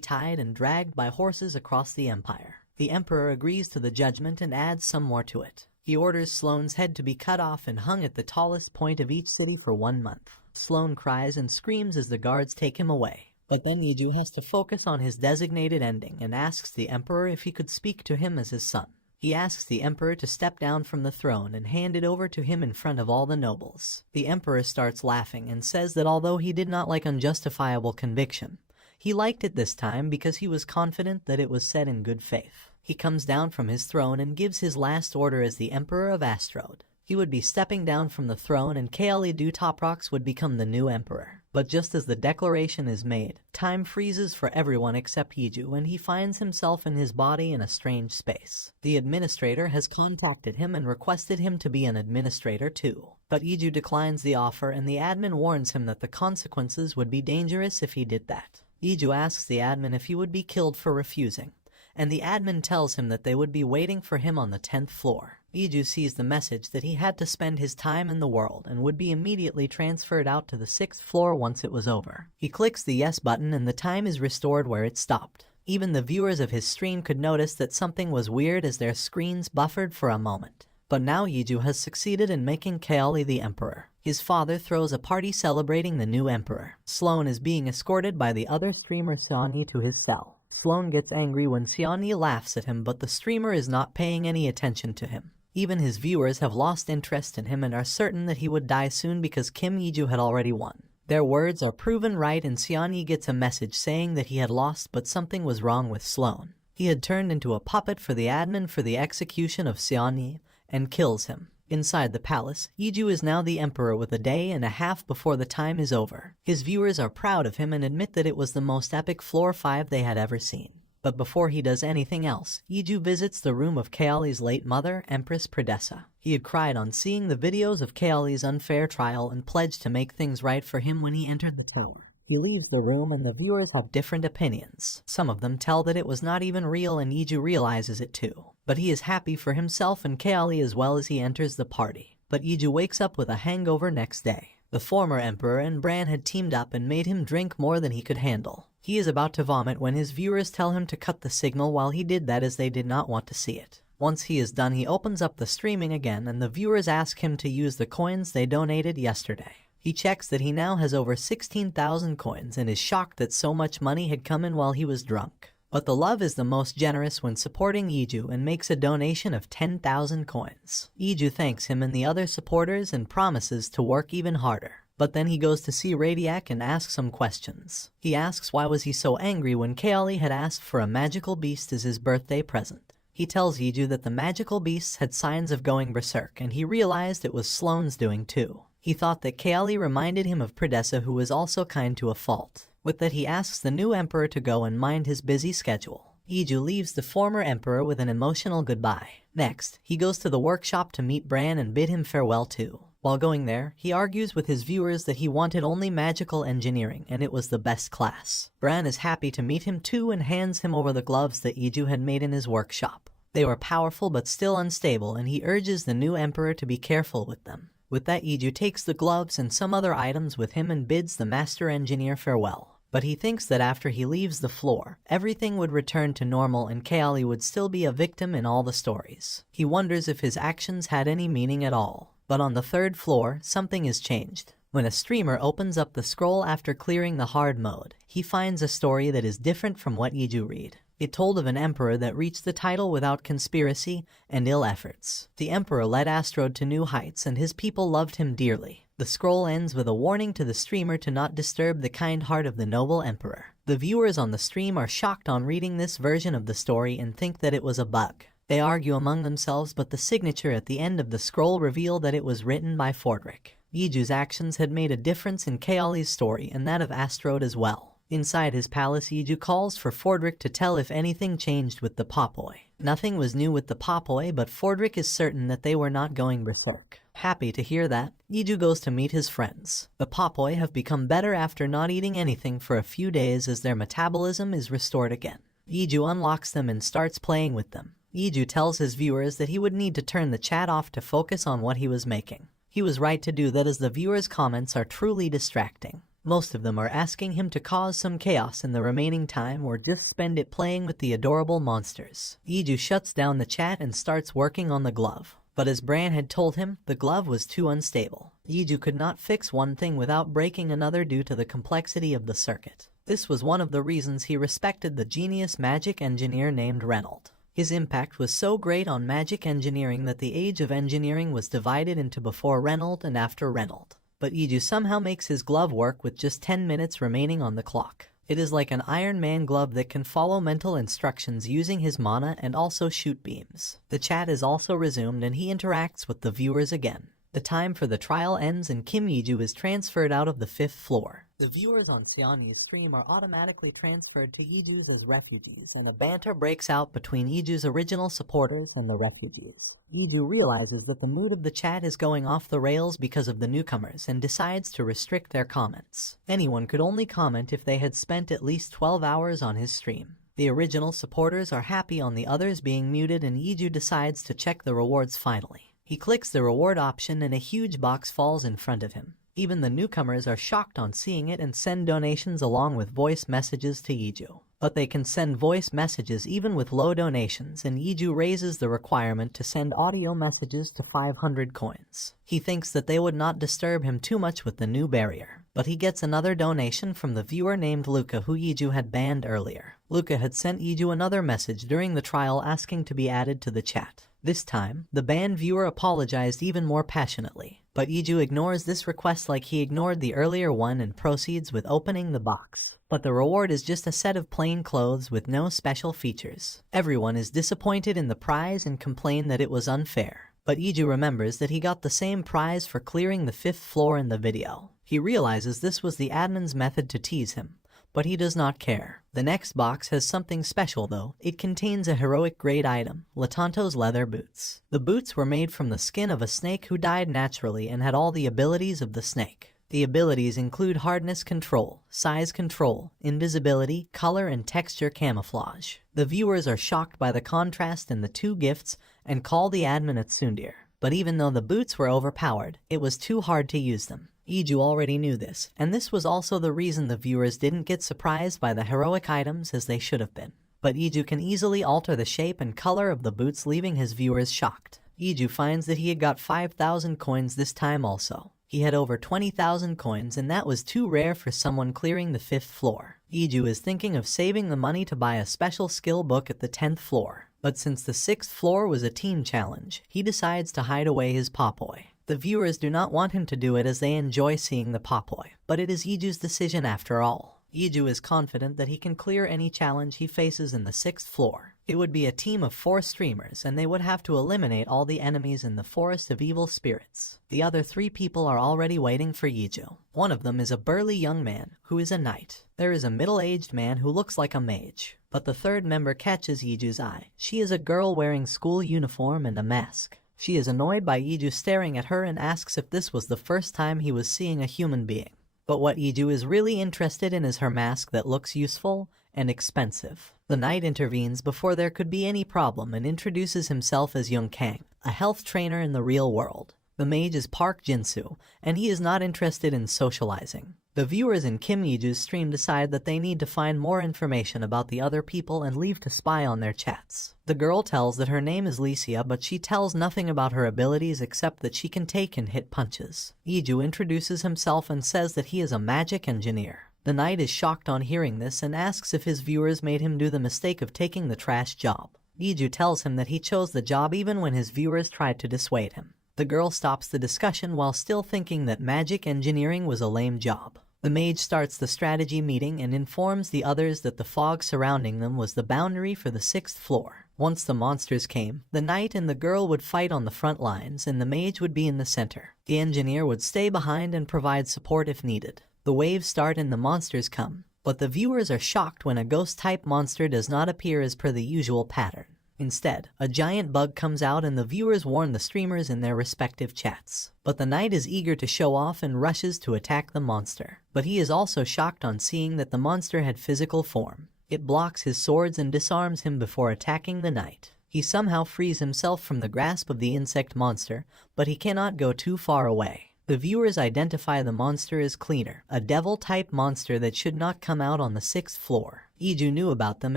tied and dragged by horses across the empire. The Emperor agrees to the judgment and adds some more to it. He orders Sloan's head to be cut off and hung at the tallest point of each city for 1 month. Sloan cries and screams as the guards take him away. But then Iju has to focus on his designated ending and asks the Emperor if he could speak to him as his son. He asks the Emperor to step down from the throne and hand it over to him in front of all the nobles. The Emperor starts laughing and says that although he did not like unjustifiable conviction, he liked it this time because he was confident that it was said in good faith. He comes down from his throne and gives his last order as the Emperor of Astrode. He would be stepping down from the throne and Kaoli Toprox would become the new emperor. But just as the declaration is made, time freezes for everyone except Iju, and he finds himself in his body in a strange space. The administrator has contacted him and requested him to be an administrator too. But Iju declines the offer, and the admin warns him that the consequences would be dangerous if he did that. Iju asks the admin if he would be killed for refusing, and the admin tells him that they would be waiting for him on the 10th floor. Iju sees the message that he had to spend his time in the world and would be immediately transferred out to the 6th floor once it was over. He clicks the yes button and the time is restored where it stopped. Even the viewers of his stream could notice that something was weird as their screens buffered for a moment. But now Iju has succeeded in making Kaoli the emperor. His father throws a party celebrating the new emperor. Sloan is being escorted by the other streamer Siani to his cell. Sloan gets angry when Siani laughs at him, but the streamer is not paying any attention to him. Even his viewers have lost interest in him and are certain that he would die soon because Kim Iju had already won. Their words are proven right, and Siani gets a message saying that he had lost, but something was wrong with Sloan. He had turned into a puppet for the admin for the execution of Siani and kills him. Inside the palace, Iju is now the emperor with a day and a half before the time is over. His viewers are proud of him and admit that it was the most epic floor 5 they had ever seen. But before he does anything else, Iju visits the room of Kaoli's late mother, Empress Pradessa. He had cried on seeing the videos of Kaoli's unfair trial and pledged to make things right for him when he entered the tower. He leaves the room and the viewers have different opinions. Some of them tell that it was not even real, and Iju realizes it too. But he is happy for himself and Kaoli as well as he enters the party. But Iju wakes up with a hangover next day. The former emperor and Bran had teamed up and made him drink more than he could handle. He is about to vomit when his viewers tell him to cut the signal while he did that, as they did not want to see it. Once he is done, he opens up the streaming again and the viewers ask him to use the coins they donated yesterday. He checks that he now has over 16,000 coins and is shocked that so much money had come in while he was drunk. But the love is the most generous when supporting Iju and makes a donation of 10,000 coins. Iju thanks him and the other supporters and promises to work even harder. But then he goes to see Radiac and asks some questions. He asks why was he so angry when Kaoli had asked for a magical beast as his birthday present. He tells Iju that the magical beasts had signs of going berserk, and he realized it was Sloan's doing too. He thought that Kaoli reminded him of Pradessa, who was also kind to a fault. With that, he asks the new emperor to go and mind his busy schedule. Iju leaves the former emperor with an emotional goodbye. Next, he goes to the workshop to meet Bran and bid him farewell too. While going there, he argues with his viewers that he wanted only magical engineering and it was the best class. Bran is happy to meet him too and hands him over the gloves that Iju had made in his workshop. They were powerful but still unstable, and he urges the new emperor to be careful with them. With that, Iju takes the gloves and some other items with him and bids the master engineer farewell. But he thinks that after he leaves the floor, everything would return to normal and Kaoli would still be a victim in all the stories. He wonders if his actions had any meaning at all. But on the 3rd floor, something is changed. When a streamer opens up the scroll after clearing the hard mode, he finds a story that is different from what Iju read. It told of an emperor that reached the title without conspiracy and ill efforts. The emperor led Astrode to new heights and his people loved him dearly. The scroll ends with a warning to the streamer to not disturb the kind heart of the noble emperor. The viewers on the stream are shocked on reading this version of the story and think that it was a bug. They argue among themselves, but the signature at the end of the scroll revealed that it was written by Fordrick. Iju's actions had made a difference in Kaoli's story and that of Astrode as well. Inside his palace, Iju calls for Fordrick to tell if anything changed with the Popoi. Nothing was new with the Popoi, but Fordrick is certain that they were not going berserk. Happy to hear that, Iju goes to meet his friends. The Popoi have become better after not eating anything for a few days as their metabolism is restored again. Iju unlocks them and starts playing with them. Iju tells his viewers that he would need to turn the chat off to focus on what he was making. He was right to do that as the viewers' comments are truly distracting. Most of them are asking him to cause some chaos in the remaining time or just spend it playing with the adorable monsters. Iju shuts down the chat and starts working on the glove. But as Bran had told him, the glove was too unstable. Iju could not fix one thing without breaking another due to the complexity of the circuit. This was one of the reasons he respected the genius magic engineer named Reynold. His impact was so great on magic engineering that the age of engineering was divided into before Reynold and after Reynold. But Iju somehow makes his glove work with just 10 minutes remaining on the clock. It is like an Iron Man glove that can follow mental instructions using his mana and also shoot beams. The chat is also resumed and he interacts with the viewers again. The time for the trial ends and Kim Iju is transferred out of the 5th floor. The viewers on Seani's stream are automatically transferred to Iju's as refugees, and a banter breaks out between Iju's original supporters and the refugees. Iju realizes that the mood of the chat is going off the rails because of the newcomers and decides to restrict their comments. Anyone could only comment if they had spent at least 12 hours on his stream. The original supporters are happy on the others being muted, and Iju decides to check the rewards finally. He clicks the reward option and a huge box falls in front of him. Even the newcomers are shocked on seeing it and send donations along with voice messages to Iju. But they can send voice messages even with low donations, and Iju raises the requirement to send audio messages to 500 coins. He thinks that they would not disturb him too much with the new barrier. But he gets another donation from the viewer named Luca, who Iju had banned earlier. Luca had sent Iju another message during the trial asking to be added to the chat. This time, the banned viewer apologized even more passionately. But Iju ignores this request like he ignored the earlier one and proceeds with opening the box. But the reward is just a set of plain clothes with no special features. Everyone is disappointed in the prize and complain that it was unfair. But Iju remembers that he got the same prize for clearing the 5th floor in the video. He realizes this was the admin's method to tease him, but he does not care. The next box has something special though. It contains a heroic grade item, Latanto's leather boots. The boots were made from the skin of a snake who died naturally and had all the abilities of the snake. The abilities include hardness control, size control, invisibility, color and texture camouflage. The viewers are shocked by the contrast in the two gifts and call the admin a tsundere. But even though the boots were overpowered, it was too hard to use them. Iju already knew this, and this was also the reason the viewers didn't get surprised by the heroic items as they should have been. But Iju can easily alter the shape and color of the boots, leaving his viewers shocked. Iju finds that he had got 5,000 coins this time also. He had over 20,000 coins, and that was too rare for someone clearing the 5th floor. Iju is thinking of saving the money to buy a special skill book at the 10th floor. But since the 6th floor was a team challenge, he decides to hide away his Popoi. The viewers do not want him to do it as they enjoy seeing the Popoi, but it is Iju's decision after all. Iju is confident that he can clear any challenge he faces in the 6th floor. It would be a team of 4 streamers and they would have to eliminate all the enemies in the Forest of Evil Spirits. The other 3 people are already waiting for Iju. One of them is a burly young man who is a knight. There is a middle-aged man who looks like a mage. But the 3rd member catches Iju's eye. She is a girl wearing school uniform and a mask. She is annoyed by Iju staring at her and asks if this was the first time he was seeing a human being. But what Iju is really interested in is her mask that looks useful and expensive. The knight intervenes before there could be any problem and introduces himself as Young Kang, a health trainer in the real world. The mage is Park Jinsu, and he is not interested in socializing. The viewers in Kim Iju's stream decide that they need to find more information about the other people and leave to spy on their chats. The girl tells that her name is Licia, but she tells nothing about her abilities except that she can take and hit punches. Iju introduces himself and says that he is a magic engineer. The knight is shocked on hearing this and asks if his viewers made him do the mistake of taking the trash job. Iju tells him that he chose the job even when his viewers tried to dissuade him. The girl stops the discussion while still thinking that magic engineering was a lame job. The mage starts the strategy meeting and informs the others that the fog surrounding them was the boundary for the 6th floor. Once the monsters came, the knight and the girl would fight on the front lines and the mage would be in the center. The engineer would stay behind and provide support if needed. The waves start and the monsters come. But the viewers are shocked when a ghost-type monster does not appear as per the usual pattern. Instead, a giant bug comes out and the viewers warn the streamers in their respective chats. But the knight is eager to show off and rushes to attack the monster. But he is also shocked on seeing that the monster had physical form. It blocks his swords and disarms him before attacking the knight. He somehow frees himself from the grasp of the insect monster, but he cannot go too far away. The viewers identify the monster as Cleaner, a devil-type monster that should not come out on the 6th floor. Iju knew about them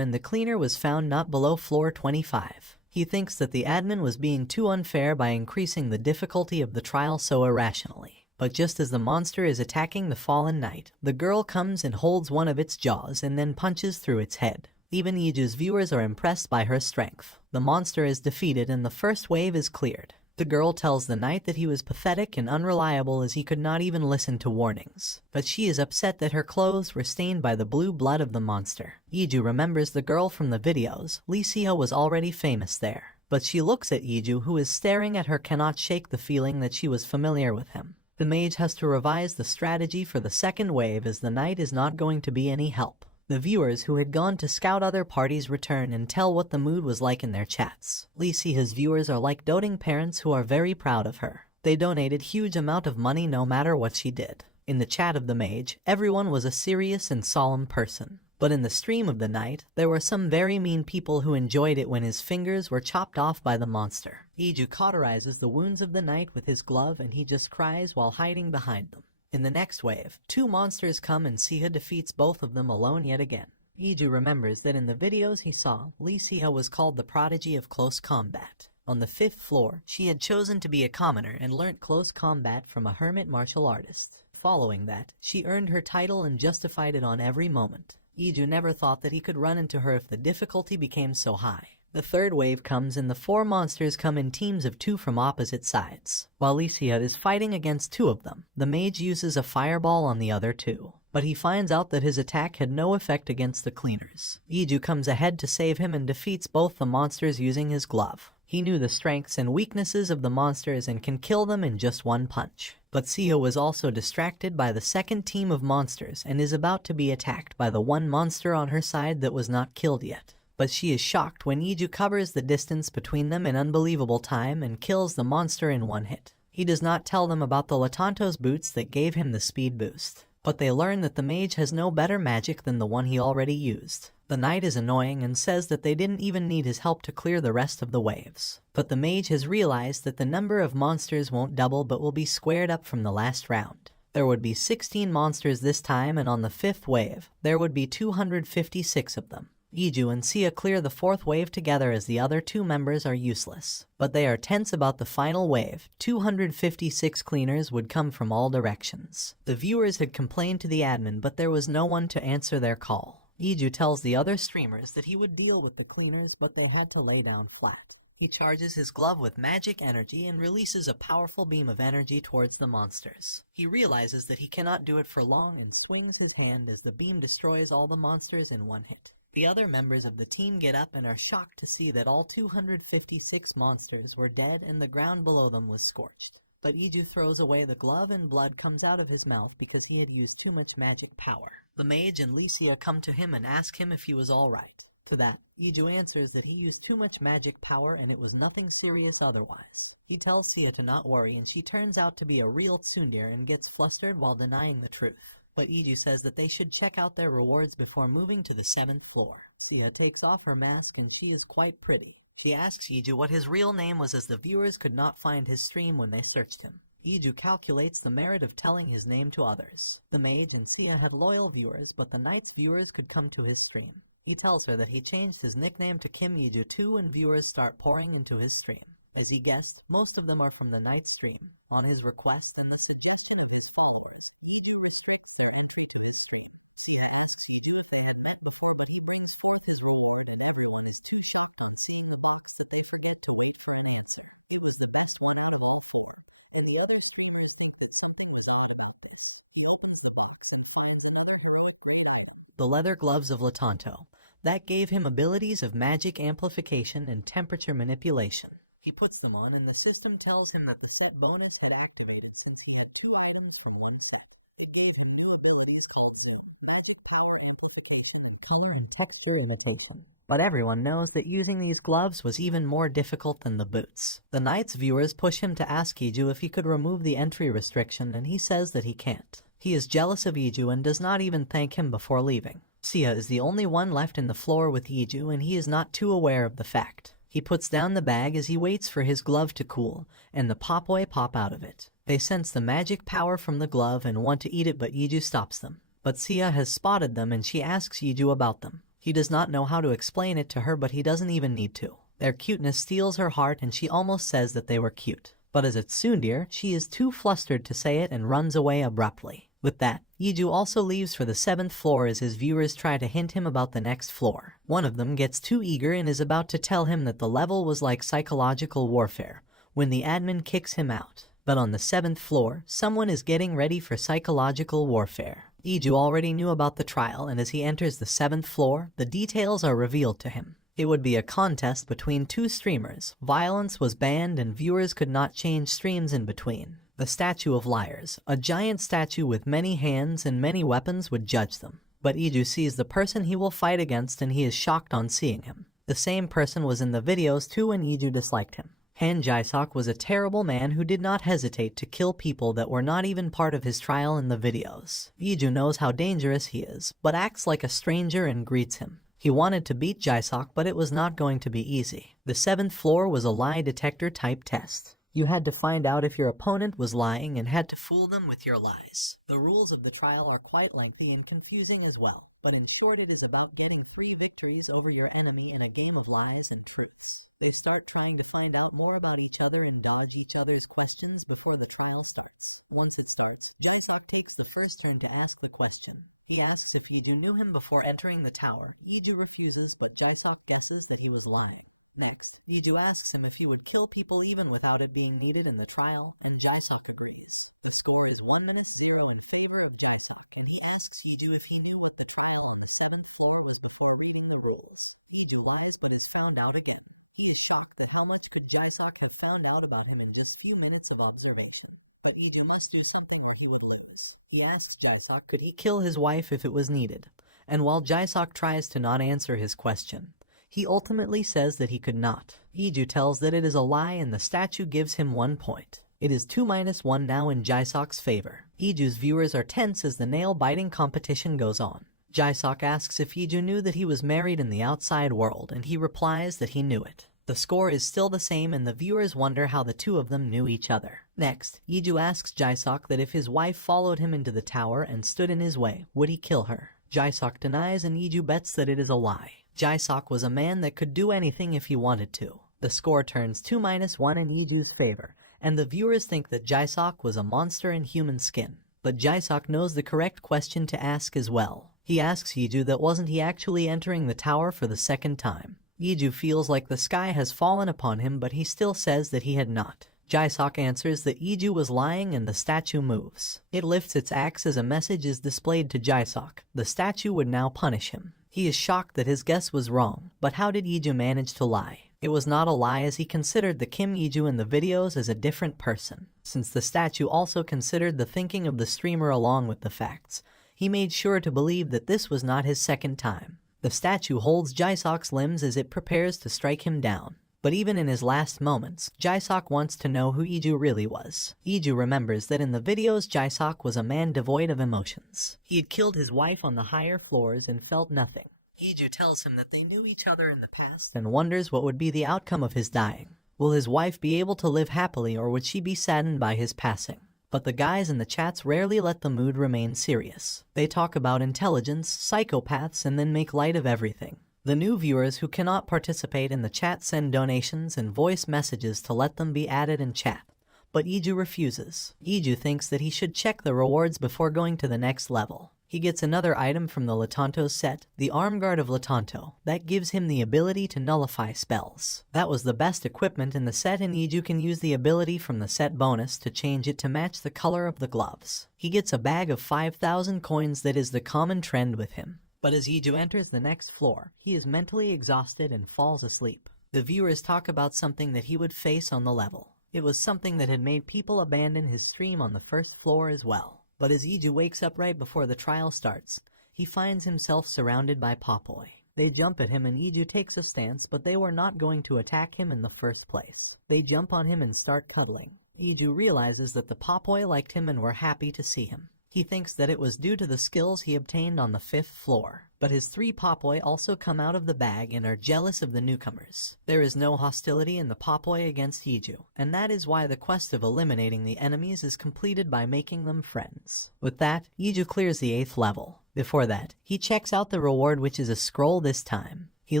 and the Cleaner was found not below floor 25. He thinks that the admin was being too unfair by increasing the difficulty of the trial so irrationally. But just as the monster is attacking the fallen knight, the girl comes and holds one of its jaws and then punches through its head. Even Iju's viewers are impressed by her strength. The monster is defeated and the first wave is cleared. The girl tells the knight that he was pathetic and unreliable as he could not even listen to warnings. But she is upset that her clothes were stained by the blue blood of the monster. Iju remembers the girl from the videos. Licia was already famous there. But she looks at Iju, who is staring at her, cannot shake the feeling that she was familiar with him. The mage has to revise the strategy for the second wave as the knight is not going to be any help. The viewers who had gone to scout other parties return and tell what the mood was like in their chats. Licia's viewers are like doting parents who are very proud of her. They donated huge amount of money no matter what she did. In the chat of the mage, everyone was a serious and solemn person. But in the stream of the night, there were some very mean people who enjoyed it when his fingers were chopped off by the monster. Iju cauterizes the wounds of the knight with his glove and he just cries while hiding behind them. In the next wave, 2 monsters come and Sia defeats both of them alone yet again. Iju remembers that in the videos he saw, Licia was called the prodigy of close combat. On the 5th floor, she had chosen to be a commoner and learnt close combat from a hermit martial artist. Following that, she earned her title and justified it on every moment. Iju never thought that he could run into her if the difficulty became so high. The 3rd wave comes and the 4 monsters come in teams of 2 from opposite sides. While Licia is fighting against 2 of them, the mage uses a fireball on the other 2. But he finds out that his attack had no effect against the cleaners. Iju comes ahead to save him and defeats both the monsters using his glove. He knew the strengths and weaknesses of the monsters and can kill them in just one punch. But Sia was also distracted by the 2nd team of monsters and is about to be attacked by the one monster on her side that was not killed yet. But she is shocked when Iju covers the distance between them in unbelievable time and kills the monster in one hit. He does not tell them about the Latanto's boots that gave him the speed boost. But they learn that the mage has no better magic than the one he already used. The knight is annoying and says that they didn't even need his help to clear the rest of the waves. But the mage has realized that the number of monsters won't double but will be squared up from the last round. There would be 16 monsters this time and on the 5th wave, there would be 256 of them. Iju and Sia clear the 4th wave together as the other 2 members are useless. But they are tense about the final wave. 256 cleaners would come from all directions. The viewers had complained to the admin but there was no one to answer their call. Iju tells the other streamers that he would deal with the cleaners but they had to lay down flat. He charges his glove with magic energy and releases a powerful beam of energy towards the monsters. He realizes that he cannot do it for long and swings his hand as the beam destroys all the monsters in one hit. The other members of the team get up and are shocked to see that all 256 monsters were dead and the ground below them was scorched. But Iju throws away the glove and blood comes out of his mouth because he had used too much magic power. The mage and Licia come to him and ask him if he was alright. To that, Iju answers that he used too much magic power and it was nothing serious otherwise. He tells Sia to not worry and she turns out to be a real tsundere and gets flustered while denying the truth. But Iju says that they should check out their rewards before moving to the 7th floor. Sia takes off her mask and she is quite pretty. She asks Iju what his real name was as the viewers could not find his stream when they searched him. Iju calculates the merit of telling his name to others. The mage and Sia had loyal viewers but the knight's viewers could come to his stream. He tells her that he changed his nickname to Kim Iju too and viewers start pouring into his stream. As he guessed, most of them are from the knight's stream. On his request and the suggestion of his followers, Iju restricts their entry to his stream. Sia asks Iju if they had met before but he brings forth his reward and everyone is too shocked on seeing the box that they forget to wait for an answer. It was the best one out of all 4, and the other streamers think that something was odd about this. He opens the box and finds another heroic grade item, the leather gloves of Latanto. That gave him abilities of magic amplification and temperature manipulation. He puts them on and the system tells him that the set bonus had activated since he had 2 items from one set. It gave him new abilities called Zoom, magic power amplification, and color and texture imitation. But everyone knows that using these gloves was even more difficult than the boots. The night's viewers push him to ask Iju if he could remove the entry restriction, and he says that he can't. He is jealous of Iju and does not even thank him before leaving. Sia is the only one left in the floor with Iju, and he is not too aware of the fact. He puts down the bag as he waits for his glove to cool, and the popoi pop out of it. They sense the magic power from the glove and want to eat it, but Iju stops them. But Sia has spotted them and she asks Iju about them. He does not know how to explain it to her, but he doesn't even need to. Their cuteness steals her heart and she almost says that they were cute. But as a tsundere, she is too flustered to say it and runs away abruptly. With that, Iju also leaves for the 7th floor as his viewers try to hint him about the next floor. One of them gets too eager and is about to tell him that the level was like psychological warfare, when the admin kicks him out. But on the 7th floor, someone is getting ready for psychological warfare. Iju already knew about the trial, and as he enters the 7th floor, the details are revealed to him. It would be a contest between 2 streamers. Violence was banned and viewers could not change streams in between. The Statue of Liars, a giant statue with many hands and many weapons, would judge them. But Iju sees the person he will fight against and he is shocked on seeing him. The same person was in the videos too and Iju disliked him. Han Jae-sok was a terrible man who did not hesitate to kill people that were not even part of his trial in the videos. Iju knows how dangerous he is, but acts like a stranger and greets him. He wanted to beat Jae-sok, but it was not going to be easy. The 7th floor was a lie detector type test. You had to find out if your opponent was lying and had to fool them with your lies. The rules of the trial are quite lengthy and confusing as well, but in short it is about getting 3 victories over your enemy in a game of lies and truths. They start trying to find out more about each other and dodge each other's questions before the trial starts. Once it starts, Jae-sok takes the first turn to ask the question. He asks if Iju knew him before entering the tower. Iju refuses, but Jae-sok guesses that he was lying. Next, Iju asks him if he would kill people even without it being needed in the trial, and Jae-sok agrees. The score is 1-0 in favor of Jae-sok, and he asks Iju if he knew what the trial on the 7th floor was before reading the rules. Iju lies but is found out again. He is shocked that how much could Jae-sok have found out about him in just few minutes of observation. But Iju must do something or he would lose. He asks Jae-sok could he kill his wife if it was needed, and while Jae-sok tries to not answer his question, he ultimately says that he could not. Iju tells that it is a lie and the statue gives him 1 point. It is 2-1 now in Jae-sok's favor. Iju's viewers are tense as the nail-biting competition goes on. Jae-sok asks if Iju knew that he was married in the outside world, and he replies that he knew it. The score is still the same and the viewers wonder how the two of them knew each other. Next, Iju asks Jae-sok that if his wife followed him into the tower and stood in his way, would he kill her? Jae-sok denies and Iju bets that it is a lie. Jae-sok was a man that could do anything if he wanted to. The score turns 2-1 in Iju's favor, and the viewers think that Jae-sok was a monster in human skin. But Jae-sok knows the correct question to ask as well. He asks Iju that wasn't he actually entering the tower for the 2nd time. Iju feels like the sky has fallen upon him, but he still says that he had not. Jae-sok answers that Iju was lying and the statue moves. It lifts its axe as a message is displayed to Jae-sok. The statue would now punish him. He is shocked that his guess was wrong, but how did Iju manage to lie? It was not a lie as he considered the Kim Iju in the videos as a different person. Since the statue also considered the thinking of the streamer along with the facts, he made sure to believe that this was not his 2nd time. The statue holds Jae-sok's limbs as it prepares to strike him down. But even in his last moments, Jae-sok wants to know who Iju really was. Iju remembers that in the videos Jae-sok was a man devoid of emotions. He had killed his wife on the higher floors and felt nothing. Iju tells him that they knew each other in the past and wonders what would be the outcome of his dying. Will his wife be able to live happily or would she be saddened by his passing? But the guys in the chats rarely let the mood remain serious. They talk about intelligence, psychopaths, and then make light of everything. The new viewers who cannot participate in the chat send donations and voice messages to let them be added in chat. But Iju refuses. Iju thinks that he should check the rewards before going to the next level. He gets another item from the Latanto set, the Arm Guard of Latanto, that gives him the ability to nullify spells. That was the best equipment in the set and Iju can use the ability from the set bonus to change it to match the color of the gloves. He gets a bag of 5,000 coins that is the common trend with him. But as Iju enters the next floor, he is mentally exhausted and falls asleep. The viewers talk about something that he would face on the level. It was something that had made people abandon his stream on the 1st floor as well. But as Iju wakes up right before the trial starts, he finds himself surrounded by Popoi. They jump at him and Iju takes a stance, but they were not going to attack him in the first place. They jump on him and start cuddling. Iju realizes that the Popoi liked him and were happy to see him. He thinks that it was due to the skills he obtained on the 5th floor. But his 3 Popoi also come out of the bag and are jealous of the newcomers. There is no hostility in the Popoi against Iju, and that is why the quest of eliminating the enemies is completed by making them friends. With that, Iju clears the 8th level. Before that, he checks out the reward, which is a scroll this time. He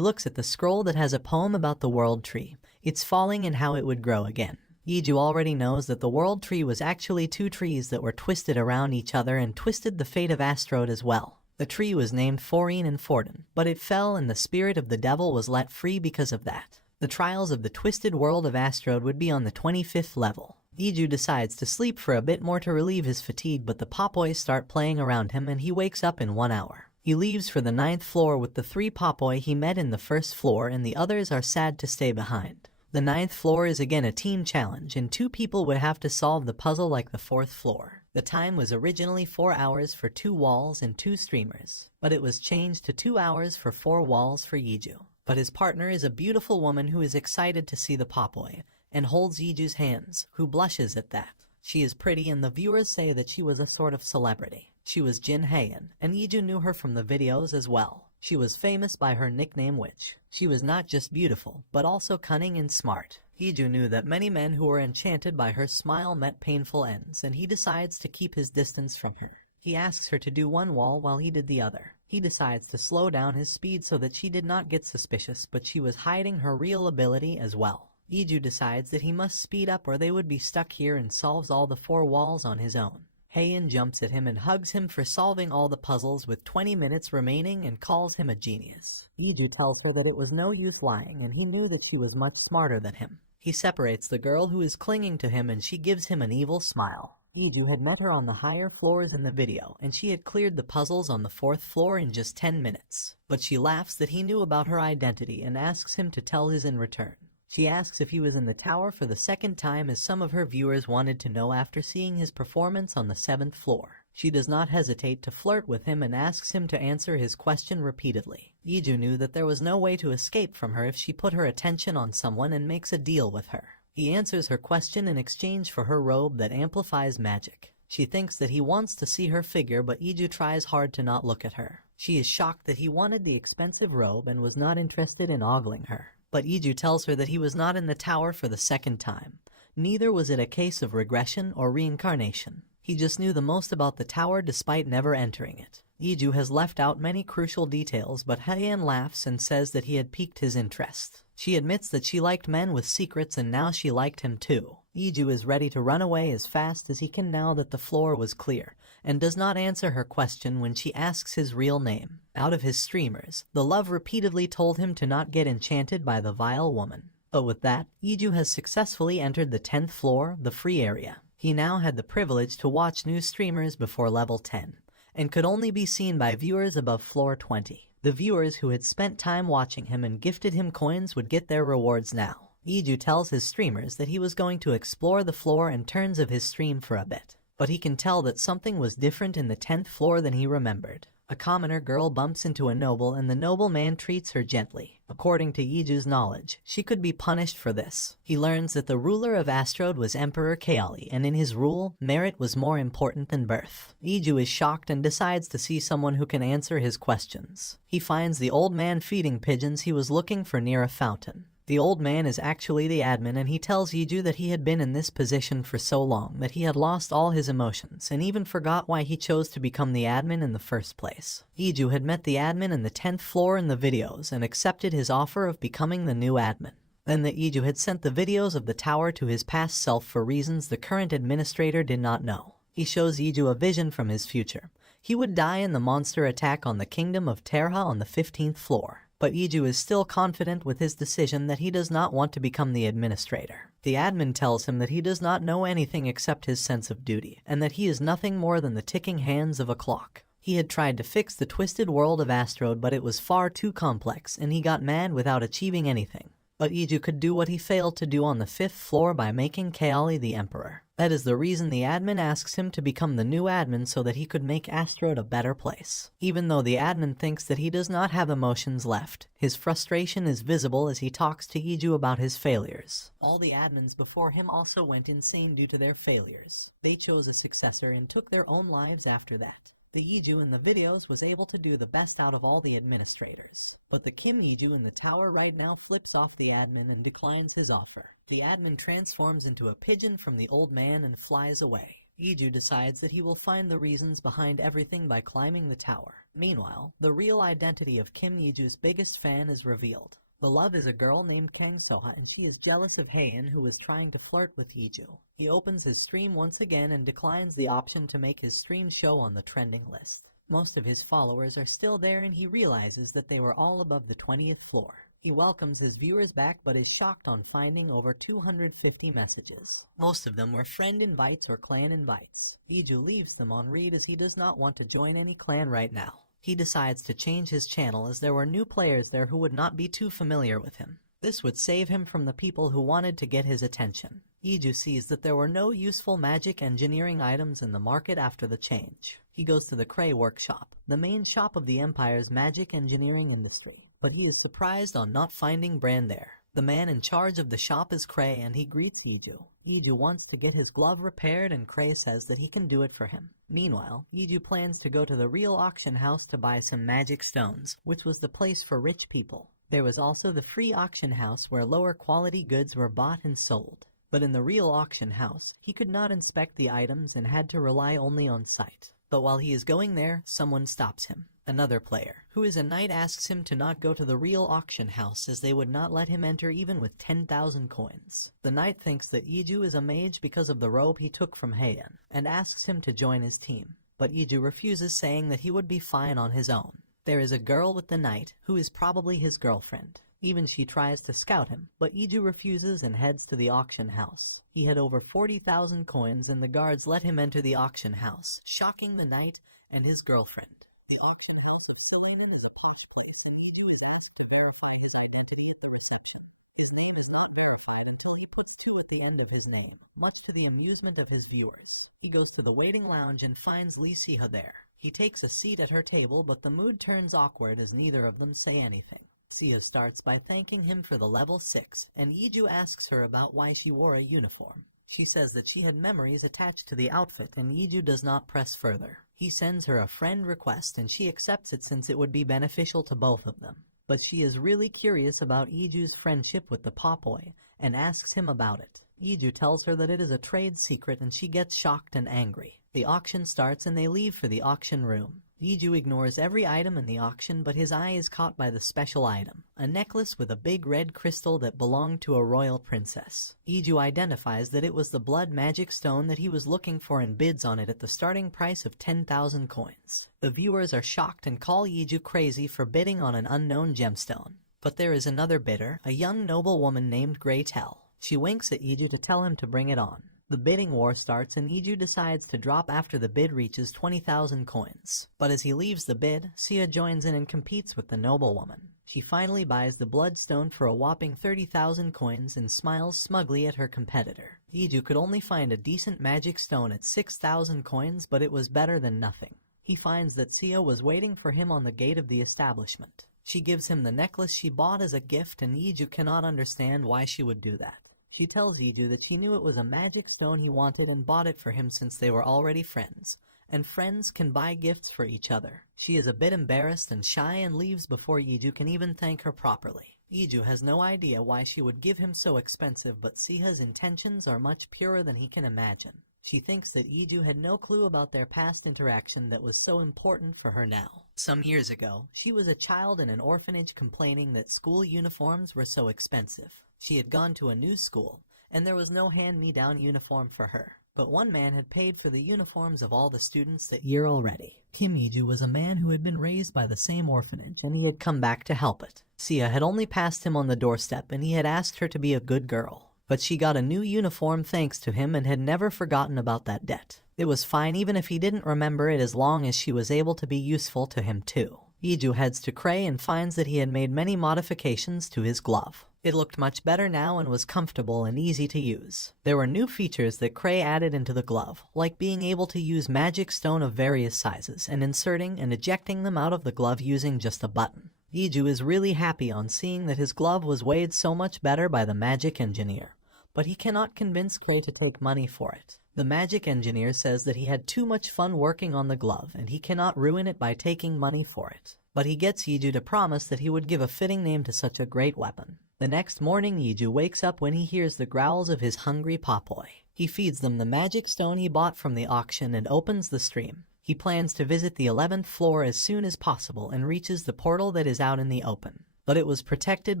looks at the scroll that has a poem about the world tree, its falling and how it would grow again. Iju already knows that the world tree was actually 2 trees that were twisted around each other and twisted the fate of Astrode as well. The tree was named Forine and Forden, but it fell and the spirit of the devil was let free because of that. The trials of the twisted world of Astrode would be on the 25th level. Iju decides to sleep for a bit more to relieve his fatigue, but the Popoi start playing around him and he wakes up in 1 hour. He leaves for the 9th floor with the 3 Popoi he met in the 1st floor, and the others are sad to stay behind. The 9th floor is again a team challenge, and 2 people would have to solve the puzzle like the 4th floor. The time was originally 4 hours for 2 walls and 2 streamers, but it was changed to 2 hours for 4 walls for Iju. But his partner is a beautiful woman who is excited to see the Popoi, and holds Iju's hands, who blushes at that. She is pretty and the viewers say that she was a sort of celebrity. She was Jin Haein, and Iju knew her from the videos as well. She was famous by her nickname Witch. She was not just beautiful, but also cunning and smart. Iju knew that many men who were enchanted by her smile met painful ends, and he decides to keep his distance from her. He asks her to do one wall while he did the other. He decides to slow down his speed so that she did not get suspicious, but she was hiding her real ability as well. Iju decides that he must speed up or they would be stuck here, and solves all the 4 walls on his own. Haein jumps at him and hugs him for solving all the puzzles with 20 minutes remaining and calls him a genius. Iju tells her that it was no use lying and he knew that she was much smarter than him. He separates the girl who is clinging to him and she gives him an evil smile. Iju had met her on the higher floors in the video and she had cleared the puzzles on the 4th floor in just 10 minutes. But she laughs that he knew about her identity and asks him to tell his in return. She asks if he was in the tower for the 2nd time, as some of her viewers wanted to know after seeing his performance on the 7th floor. She does not hesitate to flirt with him and asks him to answer his question repeatedly. Iju knew that there was no way to escape from her if she put her attention on someone and makes a deal with her. He answers her question in exchange for her robe that amplifies magic. She thinks that he wants to see her figure, but Iju tries hard to not look at her. She is shocked that he wanted the expensive robe and was not interested in ogling her. But Iju tells her that he was not in the tower for the 2nd time. Neither was it a case of regression or reincarnation. He just knew the most about the tower despite never entering it. Iju has left out many crucial details, but Haein laughs and says that he had piqued his interest. She admits that she liked men with secrets and now she liked him too. Iju is ready to run away as fast as he can now that the floor was clear, and does not answer her question when she asks his real name. Out of his streamers, the love repeatedly told him to not get enchanted by the vile woman. But with that, Iju has successfully entered the 10th floor, the free area. He now had the privilege to watch new streamers before level 10, and could only be seen by viewers above floor 20. The viewers who had spent time watching him and gifted him coins would get their rewards now. Iju tells his streamers that he was going to explore the floor and turns of his stream for a bit, but he can tell that something was different in the 10th floor than he remembered. A commoner girl bumps into a noble and the nobleman treats her gently. According to Iju's knowledge, she could be punished for this. He learns that the ruler of Astrode was Emperor Kaali, and in his rule, merit was more important than birth. Iju is shocked and decides to see someone who can answer his questions. He finds the old man feeding pigeons he was looking for near a fountain. The old man is actually the admin, and he tells Iju that he had been in this position for so long that he had lost all his emotions and even forgot why he chose to become the admin in the first place. Iju had met the admin in the 10th floor in the videos and accepted his offer of becoming the new admin. Then that Iju had sent the videos of the tower to his past self for reasons the current administrator did not know. He shows Iju a vision from his future. He would die in the monster attack on the kingdom of Terha on the 15th floor. But Iju is still confident with his decision that he does not want to become the administrator. The admin tells him that he does not know anything except his sense of duty, and that he is nothing more than the ticking hands of a clock. He had tried to fix the twisted world of Astrode, but it was far too complex, and he got mad without achieving anything. But Iju could do what he failed to do on the 5th floor by making Kaali the emperor. That is the reason the admin asks him to become the new admin so that he could make Asteroid a better place. Even though the admin thinks that he does not have emotions left, his frustration is visible as he talks to Iju about his failures. All the admins before him also went insane due to their failures. They chose a successor and took their own lives after that. The Iju in the videos was able to do the best out of all the administrators. But the Kim Iju in the tower right now flips off the admin and declines his offer. The admin transforms into a pigeon from the old man and flies away. Iju decides that he will find the reasons behind everything by climbing the tower. Meanwhile, the real identity of Kim Iju's biggest fan is revealed. The love is a girl named Kang Soha, and she is jealous of Haein, who is trying to flirt with Iju. He opens his stream once again and declines the option to make his stream show on the trending list. Most of his followers are still there and he realizes that they were all above the 20th floor. He welcomes his viewers back but is shocked on finding over 250 messages. Most of them were friend invites or clan invites. Iju leaves them on read as he does not want to join any clan right now. He decides to change his channel as there were new players there who would not be too familiar with him. This would save him from the people who wanted to get his attention. Iju sees that there were no useful magic engineering items in the market after the change. He goes to the Cray workshop, the main shop of the Empire's magic engineering industry, but he is surprised on not finding Bran there. The man in charge of the shop is Cray and he greets Iju. Iju wants to get his glove repaired and Cray says that he can do it for him. Meanwhile, Iju plans to go to the real auction house to buy some magic stones, which was the place for rich people. There was also the free auction house where lower quality goods were bought and sold. But in the real auction house, he could not inspect the items and had to rely only on sight. But while he is going there, someone stops him. Another player, who is a knight, asks him to not go to the real auction house as they would not let him enter even with 10,000 coins. The knight thinks that Iju is a mage because of the robe he took from Haein, and asks him to join his team. But Iju refuses, saying that he would be fine on his own. There is a girl with the knight, who is probably his girlfriend. Even she tries to scout him, but Iju refuses and heads to the auction house. He had over 40,000 coins and the guards let him enter the auction house, shocking the knight and his girlfriend. The auction house of Silanen is a posh place and Iju is asked to verify his identity at the reception. His name is not verified until he puts 2 at the end of his name, much to the amusement of his viewers. He goes to the waiting lounge and finds Lee Siha there. He takes a seat at her table, but the mood turns awkward as neither of them say anything. Siha starts by thanking him for the level 6, and Iju asks her about why she wore a uniform. She says that she had memories attached to the outfit and Iju does not press further. He sends her a friend request and she accepts it since it would be beneficial to both of them. But she is really curious about Iju's friendship with the Popoi and asks him about it. Iju tells her that it is a trade secret and she gets shocked and angry. The auction starts and they leave for the auction room. Iju ignores every item in the auction, but his eye is caught by the special item, a necklace with a big red crystal that belonged to a royal princess. Iju identifies that it was the blood magic stone that he was looking for and bids on it at the starting price of 10,000 coins. The viewers are shocked and call Iju crazy for bidding on an unknown gemstone. But there is another bidder, a young noble woman named Greytel. She winks at Iju to tell him to bring it on. The bidding war starts and Iju decides to drop after the bid reaches 20,000 coins. But as he leaves the bid, Sia joins in and competes with the noblewoman. She finally buys the bloodstone for a whopping 30,000 coins and smiles smugly at her competitor. Iju could only find a decent magic stone at 6,000 coins, but it was better than nothing. He finds that Sia was waiting for him on the gate of the establishment. She gives him the necklace she bought as a gift and Iju cannot understand why she would do that. She tells Iju that she knew it was a magic stone he wanted and bought it for him since they were already friends, and friends can buy gifts for each other. She is a bit embarrassed and shy and leaves before Iju can even thank her properly. Iju has no idea why she would give him so expensive, but Siha's intentions are much purer than he can imagine. She thinks that Iju had no clue about their past interaction that was so important for her now. Some years ago, she was a child in an orphanage complaining that school uniforms were so expensive. She had gone to a new school, and there was no hand-me-down uniform for her. But one man had paid for the uniforms of all the students that year already. Kim Iju was a man who had been raised by the same orphanage, and he had come back to help it. Sia had only passed him on the doorstep, and he had asked her to be a good girl. But she got a new uniform thanks to him and had never forgotten about that debt. It was fine even if he didn't remember it, as long as she was able to be useful to him too. Yiju heads to Cray and finds that he had made many modifications to his glove. It looked much better now and was comfortable and easy to use. There were new features that Cray added into the glove, like being able to use magic stone of various sizes and inserting and ejecting them out of the glove using just a button. Yiju is really happy on seeing that his glove was weighed so much better by the magic engineer, but he cannot convince Cray to take money for it. The magic engineer says that he had too much fun working on the glove and he cannot ruin it by taking money for it. But he gets Yiju to promise that he would give a fitting name to such a great weapon. The next morning, Yiju wakes up when he hears the growls of his hungry Popoi. He feeds them the magic stone he bought from the auction and opens the stream. He plans to visit the 11th floor as soon as possible and reaches the portal that is out in the open. But it was protected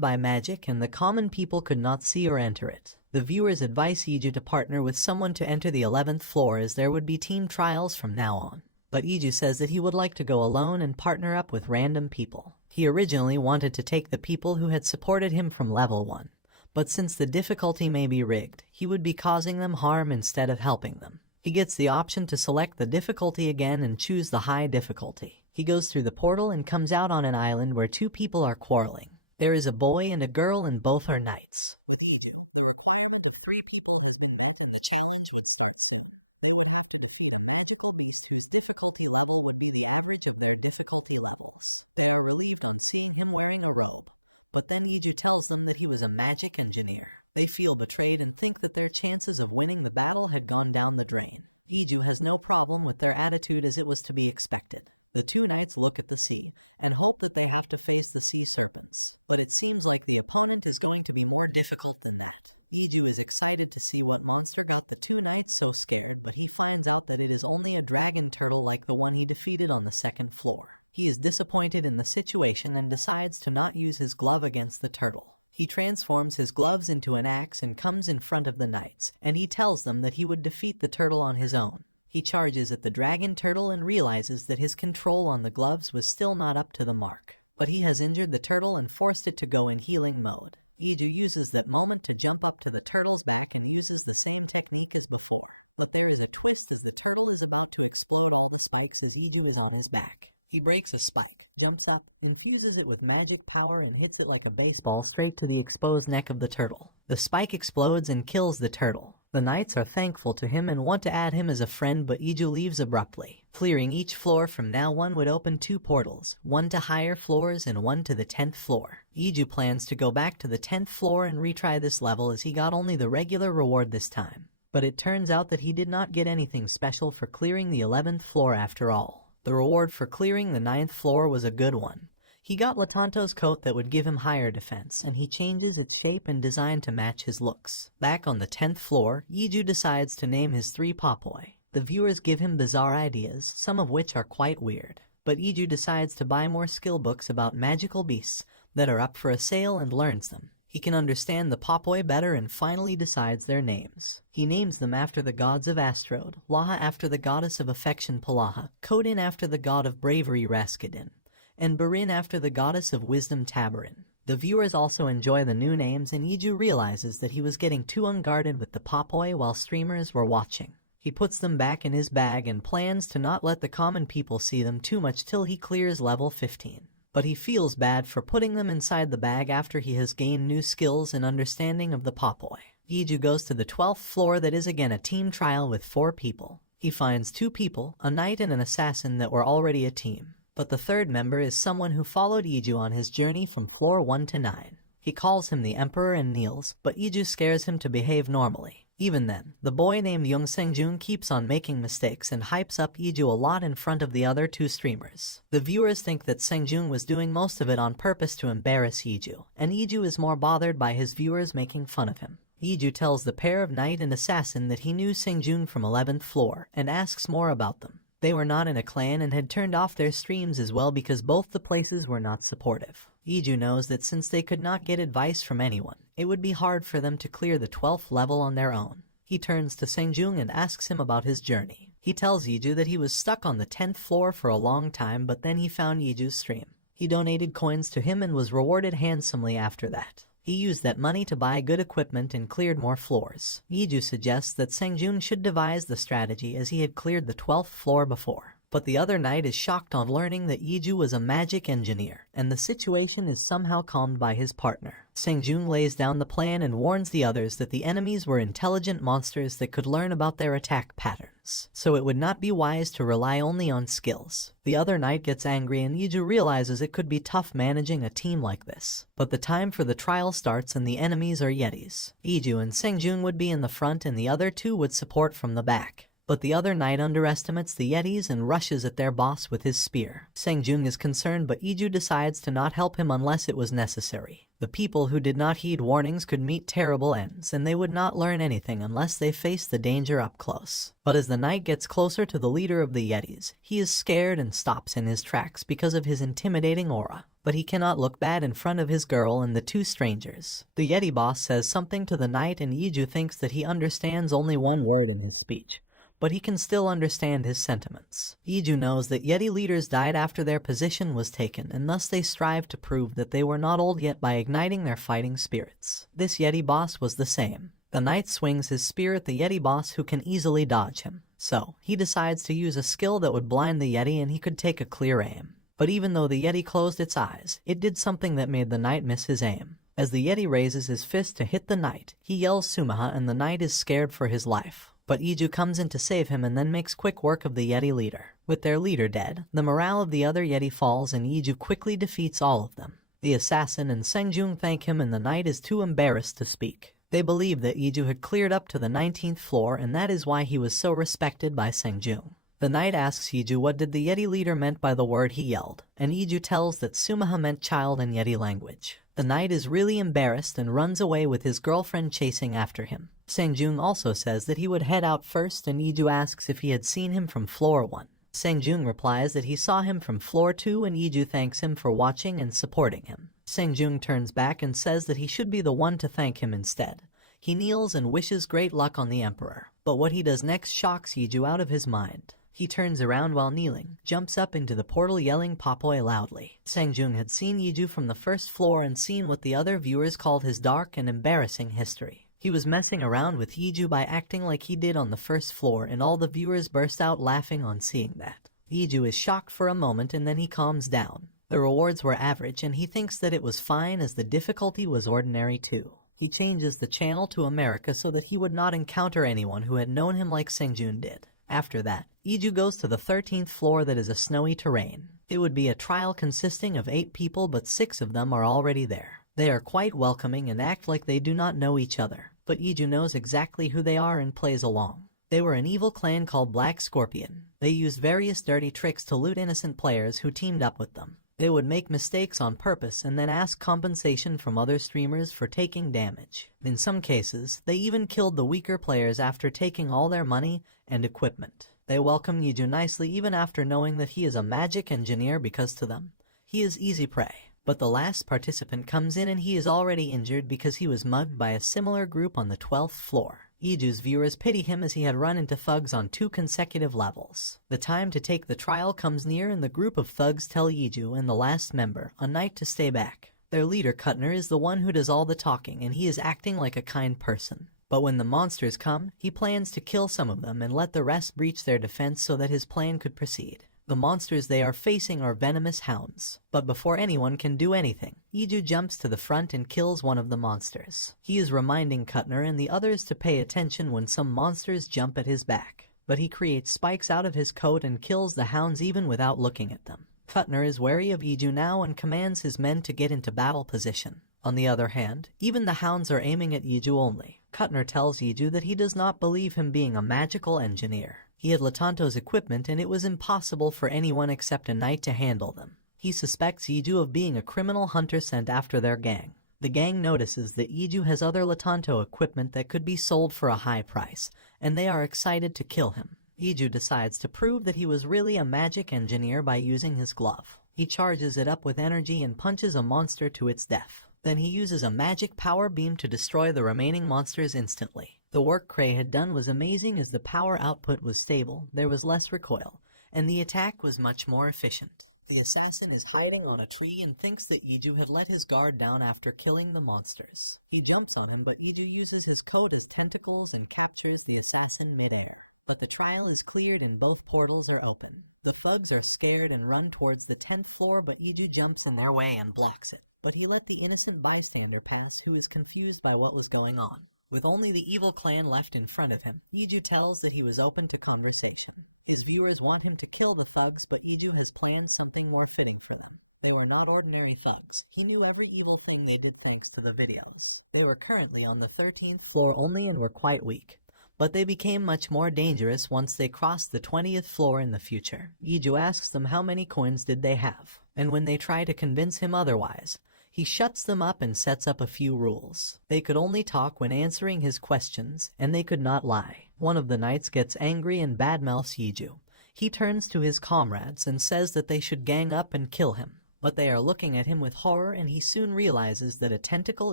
by magic and the common people could not see or enter it. The viewers advise Yiju to partner with someone to enter the 11th floor as there would be team trials from now on. But Yiju says that he would like to go alone and partner up with random people. He originally wanted to take the people who had supported him from level 1, but since the difficulty may be rigged, he would be causing them harm instead of helping them. He gets the option to select the difficulty again and choose the high difficulty. He goes through the portal and comes out on an island where two people are quarreling. There is a boy and a girl and both are knights. With Yiju, the requirement of 3 people has been met and the challenge would start soon. They would have to defeat a magical beast whose difficulty level would be the average of their difficulty levels. They are relieved on seeing him wearing a robe, but then Yiju tells them that he was a magic engineer. They feel betrayed and think that their chances of winning the battle had gone down the drain. Yiju has no problem with their attitude as it was to be expected. The 2 knights look at the sea and hope that they have to face the sea serpents, but it seems like the opponent is going to be more difficult than that. Yiju is excited to see what monster got the 2 knights so scared, but he finds out that it is only a dragon turtle like the one he defeated on the 2nd floor. He is disappointed in the situation and decides to not use his glove against the turtle. He transforms his gloves into an axe and comes in front of the knights, and he tells them that he would defeat the turtle on his own. He charges at the dragon turtle and realizes that his control on the gloves was still not up to the mark. But he has injured the turtle and forced it to go in healing mode. Yiju uses that moment to jump up to the turtle's back and uses the same technique as before. But there is a twist as the turtle is about to explode all the spikes as Yiju is on his back. He breaks a spike, jumps up, infuses it with magic power and hits it like a baseball straight to the exposed neck of the turtle. The spike explodes and kills the turtle. The knights are thankful to him and want to add him as a friend, but Yiju leaves abruptly. Clearing each floor from now on would open 2 portals, one to higher floors and one to the 10th floor. Yiju plans to go back to the 10th floor and retry this level as he got only the regular reward this time. But it turns out that he did not get anything special for clearing the 11th floor after all. The reward for clearing the 9th floor was a good one. He got Latanto's coat that would give him higher defense, and he changes its shape and design to match his looks. Back on the 10th floor, Yiju decides to name his 3 Popoi. The viewers give him bizarre ideas, some of which are quite weird. But Yiju decides to buy more skill books about magical beasts that are up for a sale and learns them. He can understand the Popoi better and finally decides their names. He names them after the gods of Astrode, Laha after the goddess of affection Palaha, Kodin after the god of bravery Raskadin, and Barin after the goddess of wisdom Tabarin. The viewers also enjoy the new names, and Yiju realizes that he was getting too unguarded with the Popoi while streamers were watching. He puts them back in his bag and plans to not let the common people see them too much till he clears level 15. But he feels bad for putting them inside the bag after he has gained new skills and understanding of the Popoi. Yiju goes to the 12th floor that is again a team trial with 4 people. He finds 2 people, a knight and an assassin, that were already a team. But the 3rd member is someone who followed Yiju on his journey from floor 1 to 9. He calls him the Emperor and kneels, but Yiju scares him to behave normally. Even then, the boy named Young Sengjun keeps on making mistakes and hypes up Yiju a lot in front of the other 2 streamers. The viewers think that Sengjun was doing most of it on purpose to embarrass Yiju, and Yiju is more bothered by his viewers making fun of him. Yiju tells the pair of knight and assassin that he knew Sengjun from 11th floor and asks more about them. They were not in a clan and had turned off their streams as well because both the places were not supportive. Yiju knows that since they could not get advice from anyone, it would be hard for them to clear the 12th level on their own. He turns to Sengjun and asks him about his journey. He tells Yiju that he was stuck on the 10th floor for a long time, but then he found Yiju's stream. He donated coins to him and was rewarded handsomely after that. He used that money to buy good equipment and cleared more floors. Yiju suggests that Sengjun should devise the strategy as he had cleared the 12th floor before. But the other knight is shocked on learning that Iju was a magic engineer, and the situation is somehow calmed by his partner. Sang-jung lays down the plan and warns the others that the enemies were intelligent monsters that could learn about their attack patterns, so it would not be wise to rely only on skills. The other knight gets angry and Iju realizes it could be tough managing a team like this. But the time for the trial starts and the enemies are Yetis. Iju and Sang-jung would be in the front and the other two would support from the back. But the other knight underestimates the Yetis and rushes at their boss with his spear. Sang-jung is concerned, but Iju decides to not help him unless it was necessary. The people who did not heed warnings could meet terrible ends, and they would not learn anything unless they faced the danger up close. But as the knight gets closer to the leader of the Yetis, he is scared and stops in his tracks because of his intimidating aura. But he cannot look bad in front of his girl and the two strangers. The Yeti boss says something to the knight and Iju thinks that he understands only one word in his speech, but he can still understand his sentiments. Iju knows that Yeti leaders died after their position was taken, and thus they strive to prove that they were not old yet by igniting their fighting spirits. This Yeti boss was the same. The knight swings his spear at the Yeti boss who can easily dodge him. So, he decides to use a skill that would blind the Yeti and he could take a clear aim. But even though the Yeti closed its eyes, it did something that made the knight miss his aim. As the Yeti raises his fist to hit the knight, he yells Sumaha and the knight is scared for his life. But Iju comes in to save him and then makes quick work of the Yeti leader. With their leader dead, the morale of the other Yeti falls and Iju quickly defeats all of them. The assassin and Sang-jung thank him and the knight is too embarrassed to speak. They believe that Iju had cleared up to the 19th floor and that is why he was so respected by Sang-jung. The knight asks Iju what did the Yeti leader meant by the word he yelled, and Iju tells that Sumaha meant child in Yeti language. The knight is really embarrassed and runs away with his girlfriend chasing after him. Sang-jung also says that he would head out first and Iju asks if he had seen him from floor 1. Sang-jung replies that he saw him from floor 2 and Iju thanks him for watching and supporting him. Sang-jung turns back and says that he should be the one to thank him instead. He kneels and wishes great luck on the emperor. But what he does next shocks Iju out of his mind. He turns around while kneeling, jumps up into the portal yelling Papoy loudly. Sang-jung had seen Iju from the first floor and seen what the other viewers called his dark and embarrassing history. He was messing around with Iju by acting like he did on the first floor and all the viewers burst out laughing on seeing that. Iju is shocked for a moment and then he calms down. The rewards were average and he thinks that it was fine as the difficulty was ordinary too. He changes the channel to America so that he would not encounter anyone who had known him like Sang-jung did. After that, Iju goes to the 13th floor that is a snowy terrain. It would be a trial consisting of 8 people but 6 of them are already there. They are quite welcoming and act like they do not know each other, but Iju knows exactly who they are and plays along. They were an evil clan called Black Scorpion. They used various dirty tricks to loot innocent players who teamed up with them. They would make mistakes on purpose and then ask compensation from other streamers for taking damage. In some cases, they even killed the weaker players after taking all their money and equipment. They welcome Iju nicely even after knowing that he is a magic engineer because to them, he is easy prey. But the last participant comes in and he is already injured because he was mugged by a similar group on the 12th floor. Iju's viewers pity him as he had run into thugs on 2 consecutive levels. The time to take the trial comes near and the group of thugs tell Iju and the last member, a knight, to stay back. Their leader Kuttner is the one who does all the talking and he is acting like a kind person. But when the monsters come, he plans to kill some of them and let the rest breach their defense so that his plan could proceed. The monsters they are facing are venomous hounds. But before anyone can do anything, Iju jumps to the front and kills one of the monsters. He is reminding Kuttner and the others to pay attention when some monsters jump at his back. But he creates spikes out of his coat and kills the hounds even without looking at them. Kuttner is wary of Iju now and commands his men to get into battle position. On the other hand, even the hounds are aiming at Iju only. Kuttner tells Iju that he does not believe him being a magical engineer. He had Latanto's equipment and it was impossible for anyone except a knight to handle them. He suspects Iju of being a criminal hunter sent after their gang. The gang notices that Iju has other Latanto equipment that could be sold for a high price, and they are excited to kill him. Iju decides to prove that he was really a magic engineer by using his glove. He charges it up with energy and punches a monster to its death. Then he uses a magic power beam to destroy the remaining monsters instantly. The work Cray had done was amazing as the power output was stable, there was less recoil, and the attack was much more efficient. The assassin is hiding on a tree and thinks that Iju had let his guard down after killing the monsters. He jumps on him but Iju uses his coat as tentacles and captures the assassin mid-air. But the trial is cleared and both portals are open. The thugs are scared and run towards the 10th floor, but Iju jumps in their way and blocks it. But he let the innocent bystander pass who is confused by what was going on. With only the evil clan left in front of him, Iju tells that he was open to conversation. His viewers want him to kill the thugs, but Iju has planned something more fitting for them. They were not ordinary thugs. He knew every evil thing they did thanks to the videos. They were currently on the 13th floor only and were quite weak. But they became much more dangerous once they crossed the 20th floor in the future. Iju asks them how many coins did they have, and when they try to convince him otherwise, he shuts them up and sets up a few rules. They could only talk when answering his questions, and they could not lie. One of the knights gets angry and badmouths Iju. He turns to his comrades and says that they should gang up and kill him. But they are looking at him with horror, and he soon realizes that a tentacle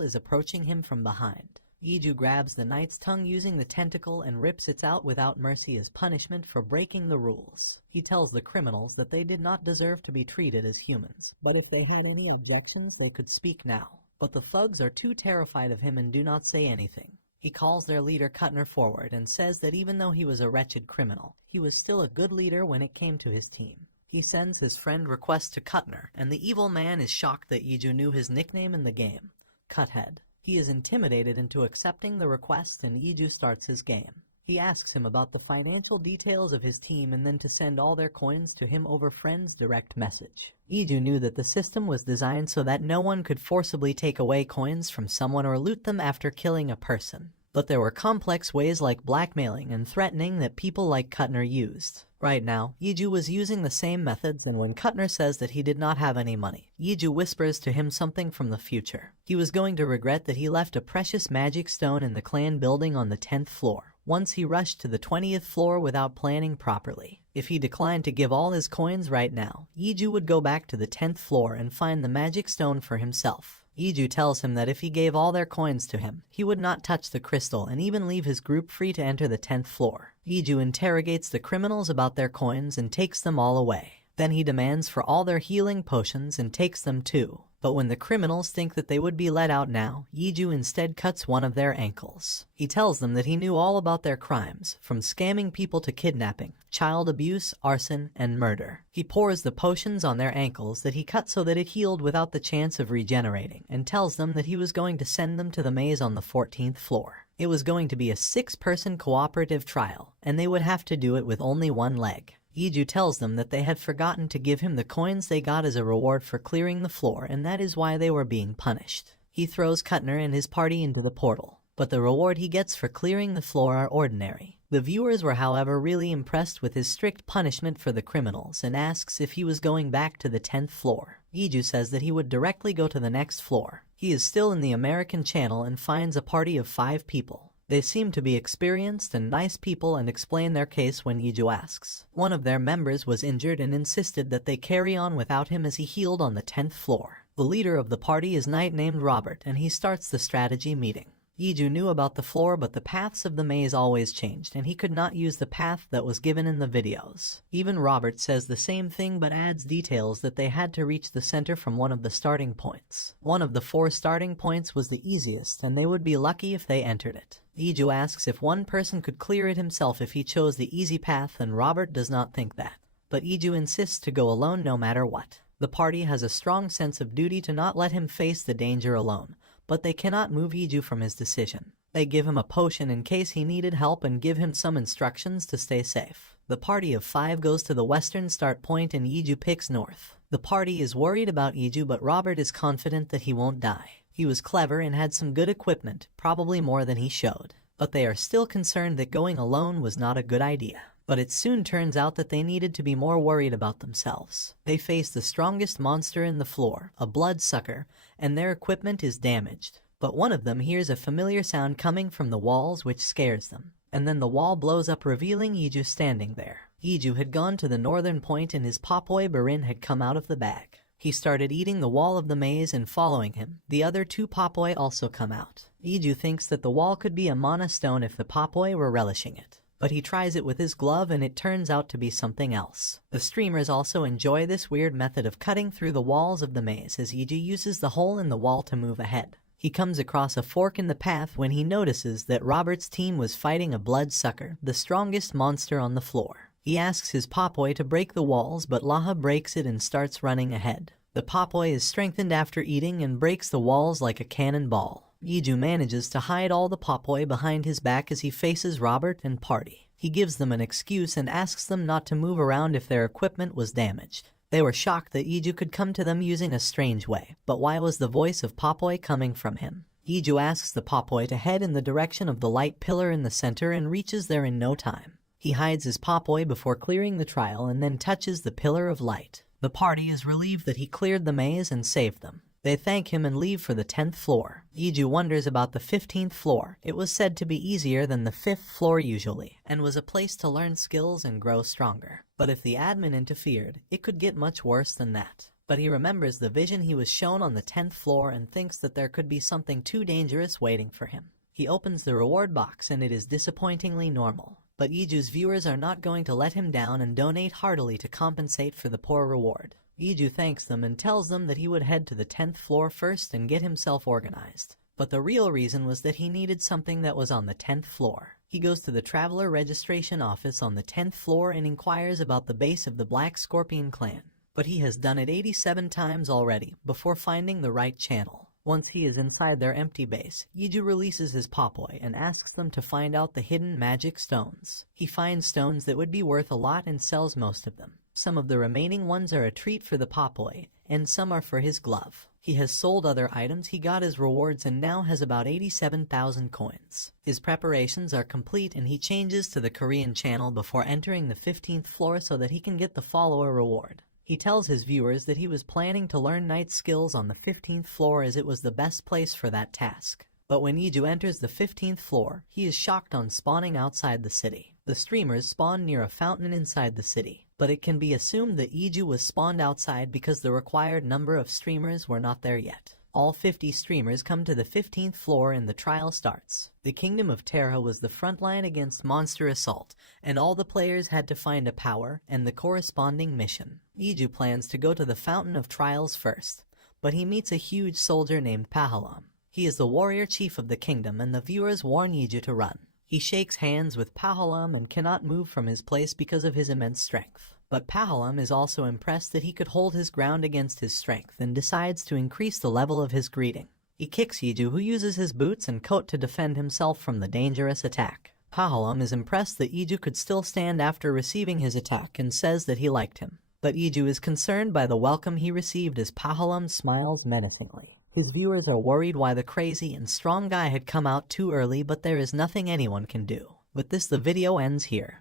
is approaching him from behind. Iju grabs the knight's tongue using the tentacle and rips it out without mercy as punishment for breaking the rules. He tells the criminals that they did not deserve to be treated as humans, but if they had any objections they could speak now. But the thugs are too terrified of him and do not say anything. He calls their leader Kuttner forward and says that even though he was a wretched criminal, he was still a good leader when it came to his team. He sends his friend request to Kuttner, and the evil man is shocked that Iju knew his nickname in the game, Cuthead. He is intimidated into accepting the request, and Iju starts his game. He asks him about the financial details of his team and then to send all their coins to him over friend's direct message. Iju knew that the system was designed so that no one could forcibly take away coins from someone or loot them after killing a person. But there were complex ways like blackmailing and threatening that people like Kuttner used. Right now, Iju was using the same methods, and when Kuttner says that he did not have any money, Iju whispers to him something from the future. He was going to regret that he left a precious magic stone in the clan building on the 10th floor, once he rushed to the 20th floor without planning properly. If he declined to give all his coins right now, Iju would go back to the 10th floor and find the magic stone for himself. Iju tells him that if he gave all their coins to him, he would not touch the crystal and even leave his group free to enter the 10th floor. Iju interrogates the criminals about their coins and takes them all away. Then he demands for all their healing potions and takes them too. But when the criminals think that they would be let out now, Iju instead cuts one of their ankles. He tells them that he knew all about their crimes, from scamming people to kidnapping, child abuse, arson, and murder. He pours the potions on their ankles that he cut so that it healed without the chance of regenerating, and tells them that he was going to send them to the maze on the 14th floor. It was going to be a 6-person cooperative trial, and they would have to do it with only one leg. Iju tells them that they had forgotten to give him the coins they got as a reward for clearing the floor, and that is why they were being punished. He throws Kuttner and his party into the portal, but the reward he gets for clearing the floor are ordinary. The viewers were however really impressed with his strict punishment for the criminals and asks if he was going back to the 10th floor. Iju says that he would directly go to the next floor. He is still in the American channel and finds a party of 5 people. They seem to be experienced and nice people and explain their case when Iju asks. One of their members was injured and insisted that they carry on without him as he healed on the 10th floor. The leader of the party is a knight named Robert, and he starts the strategy meeting. Iju knew about the floor, but the paths of the maze always changed, and he could not use the path that was given in the videos. Even Robert says the same thing but adds details that they had to reach the center from one of the starting points. One of the 4 starting points was the easiest, and they would be lucky if they entered it. Iju asks if one person could clear it himself if he chose the easy path, and Robert does not think that. But Iju insists to go alone no matter what. The party has a strong sense of duty to not let him face the danger alone, but they cannot move Iju from his decision. They give him a potion in case he needed help and give him some instructions to stay safe. The party of 5 goes to the western start point and Iju picks north. The party is worried about Iju, but Robert is confident that he won't die. He was clever and had some good equipment, probably more than he showed. But they are still concerned that going alone was not a good idea. But it soon turns out that they needed to be more worried about themselves. They face the strongest monster in the floor, a bloodsucker, and their equipment is damaged. But one of them hears a familiar sound coming from the walls which scares them. And then the wall blows up, revealing Iju standing there. Iju had gone to the northern point and his Papoi Barin had come out of the bag. He started eating the wall of the maze and following him. The other 2 Papoi also come out. Iju thinks that the wall could be a mana stone if the Papoi were relishing it. But he tries it with his glove and it turns out to be something else. The streamers also enjoy this weird method of cutting through the walls of the maze as Iju uses the hole in the wall to move ahead. He comes across a fork in the path when he notices that Robert's team was fighting a bloodsucker, the strongest monster on the floor. He asks his Popoi to break the walls, but Laha breaks it and starts running ahead. The Popoi is strengthened after eating and breaks the walls like a cannonball. Yiju manages to hide all the Popoi behind his back as he faces Robert and Party. He gives them an excuse and asks them not to move around if their equipment was damaged. They were shocked that Yiju could come to them using a strange way, but why was the voice of Popoi coming from him? Yiju asks the Popoi to head in the direction of the light pillar in the center and reaches there in no time. He hides his Popoi before clearing the trial and then touches the pillar of light. The party is relieved that he cleared the maze and saved them. They thank him and leave for the 10th floor. Yiju wonders about the 15th floor. It was said to be easier than the 5th floor usually, and was a place to learn skills and grow stronger. But if the admin interfered, it could get much worse than that. But he remembers the vision he was shown on the 10th floor and thinks that there could be something too dangerous waiting for him. He opens the reward box and it is disappointingly normal. But Yiju's viewers are not going to let him down and donate heartily to compensate for the poor reward. Yiju thanks them and tells them that he would head to the 10th floor first and get himself organized. But the real reason was that he needed something that was on the 10th floor. He goes to the traveler registration office on the 10th floor and inquires about the base of the Black Scorpion clan. But he has done it 87 times already before finding the right channel. Once he is inside their empty base, Yiju releases his Popoi and asks them to find out the hidden magic stones. He finds stones that would be worth a lot and sells most of them. Some of the remaining ones are a treat for the Popoi, and some are for his glove. He has sold other items he got as rewards and now has about 87,000 coins. His preparations are complete and he changes to the Korean channel before entering the 15th floor so that he can get the follower reward. He tells his viewers that he was planning to learn night skills on the 15th floor as it was the best place for that task. But when Yiju enters the 15th floor, he is shocked on spawning outside the city. The streamers spawn near a fountain inside the city, but it can be assumed that Yiju was spawned outside because the required number of streamers were not there yet. All 50 streamers come to the 15th floor and the trial starts. The Kingdom of Terra was the front line against Monster Assault, and all the players had to find a power and the corresponding mission. Yiju plans to go to the Fountain of Trials first, but he meets a huge soldier named Pahalam. He is the warrior chief of the kingdom and the viewers warn Yiju to run. He shakes hands with Pahalam and cannot move from his place because of his immense strength. But Pahalam is also impressed that he could hold his ground against his strength and decides to increase the level of his greeting. He kicks Yiju, who uses his boots and coat to defend himself from the dangerous attack. Pahalam is impressed that Yiju could still stand after receiving his attack and says that he liked him. But Yiju is concerned by the welcome he received as Pahalam smiles menacingly. His viewers are worried why the crazy and strong guy had come out too early, but there is nothing anyone can do. With this, the video ends here.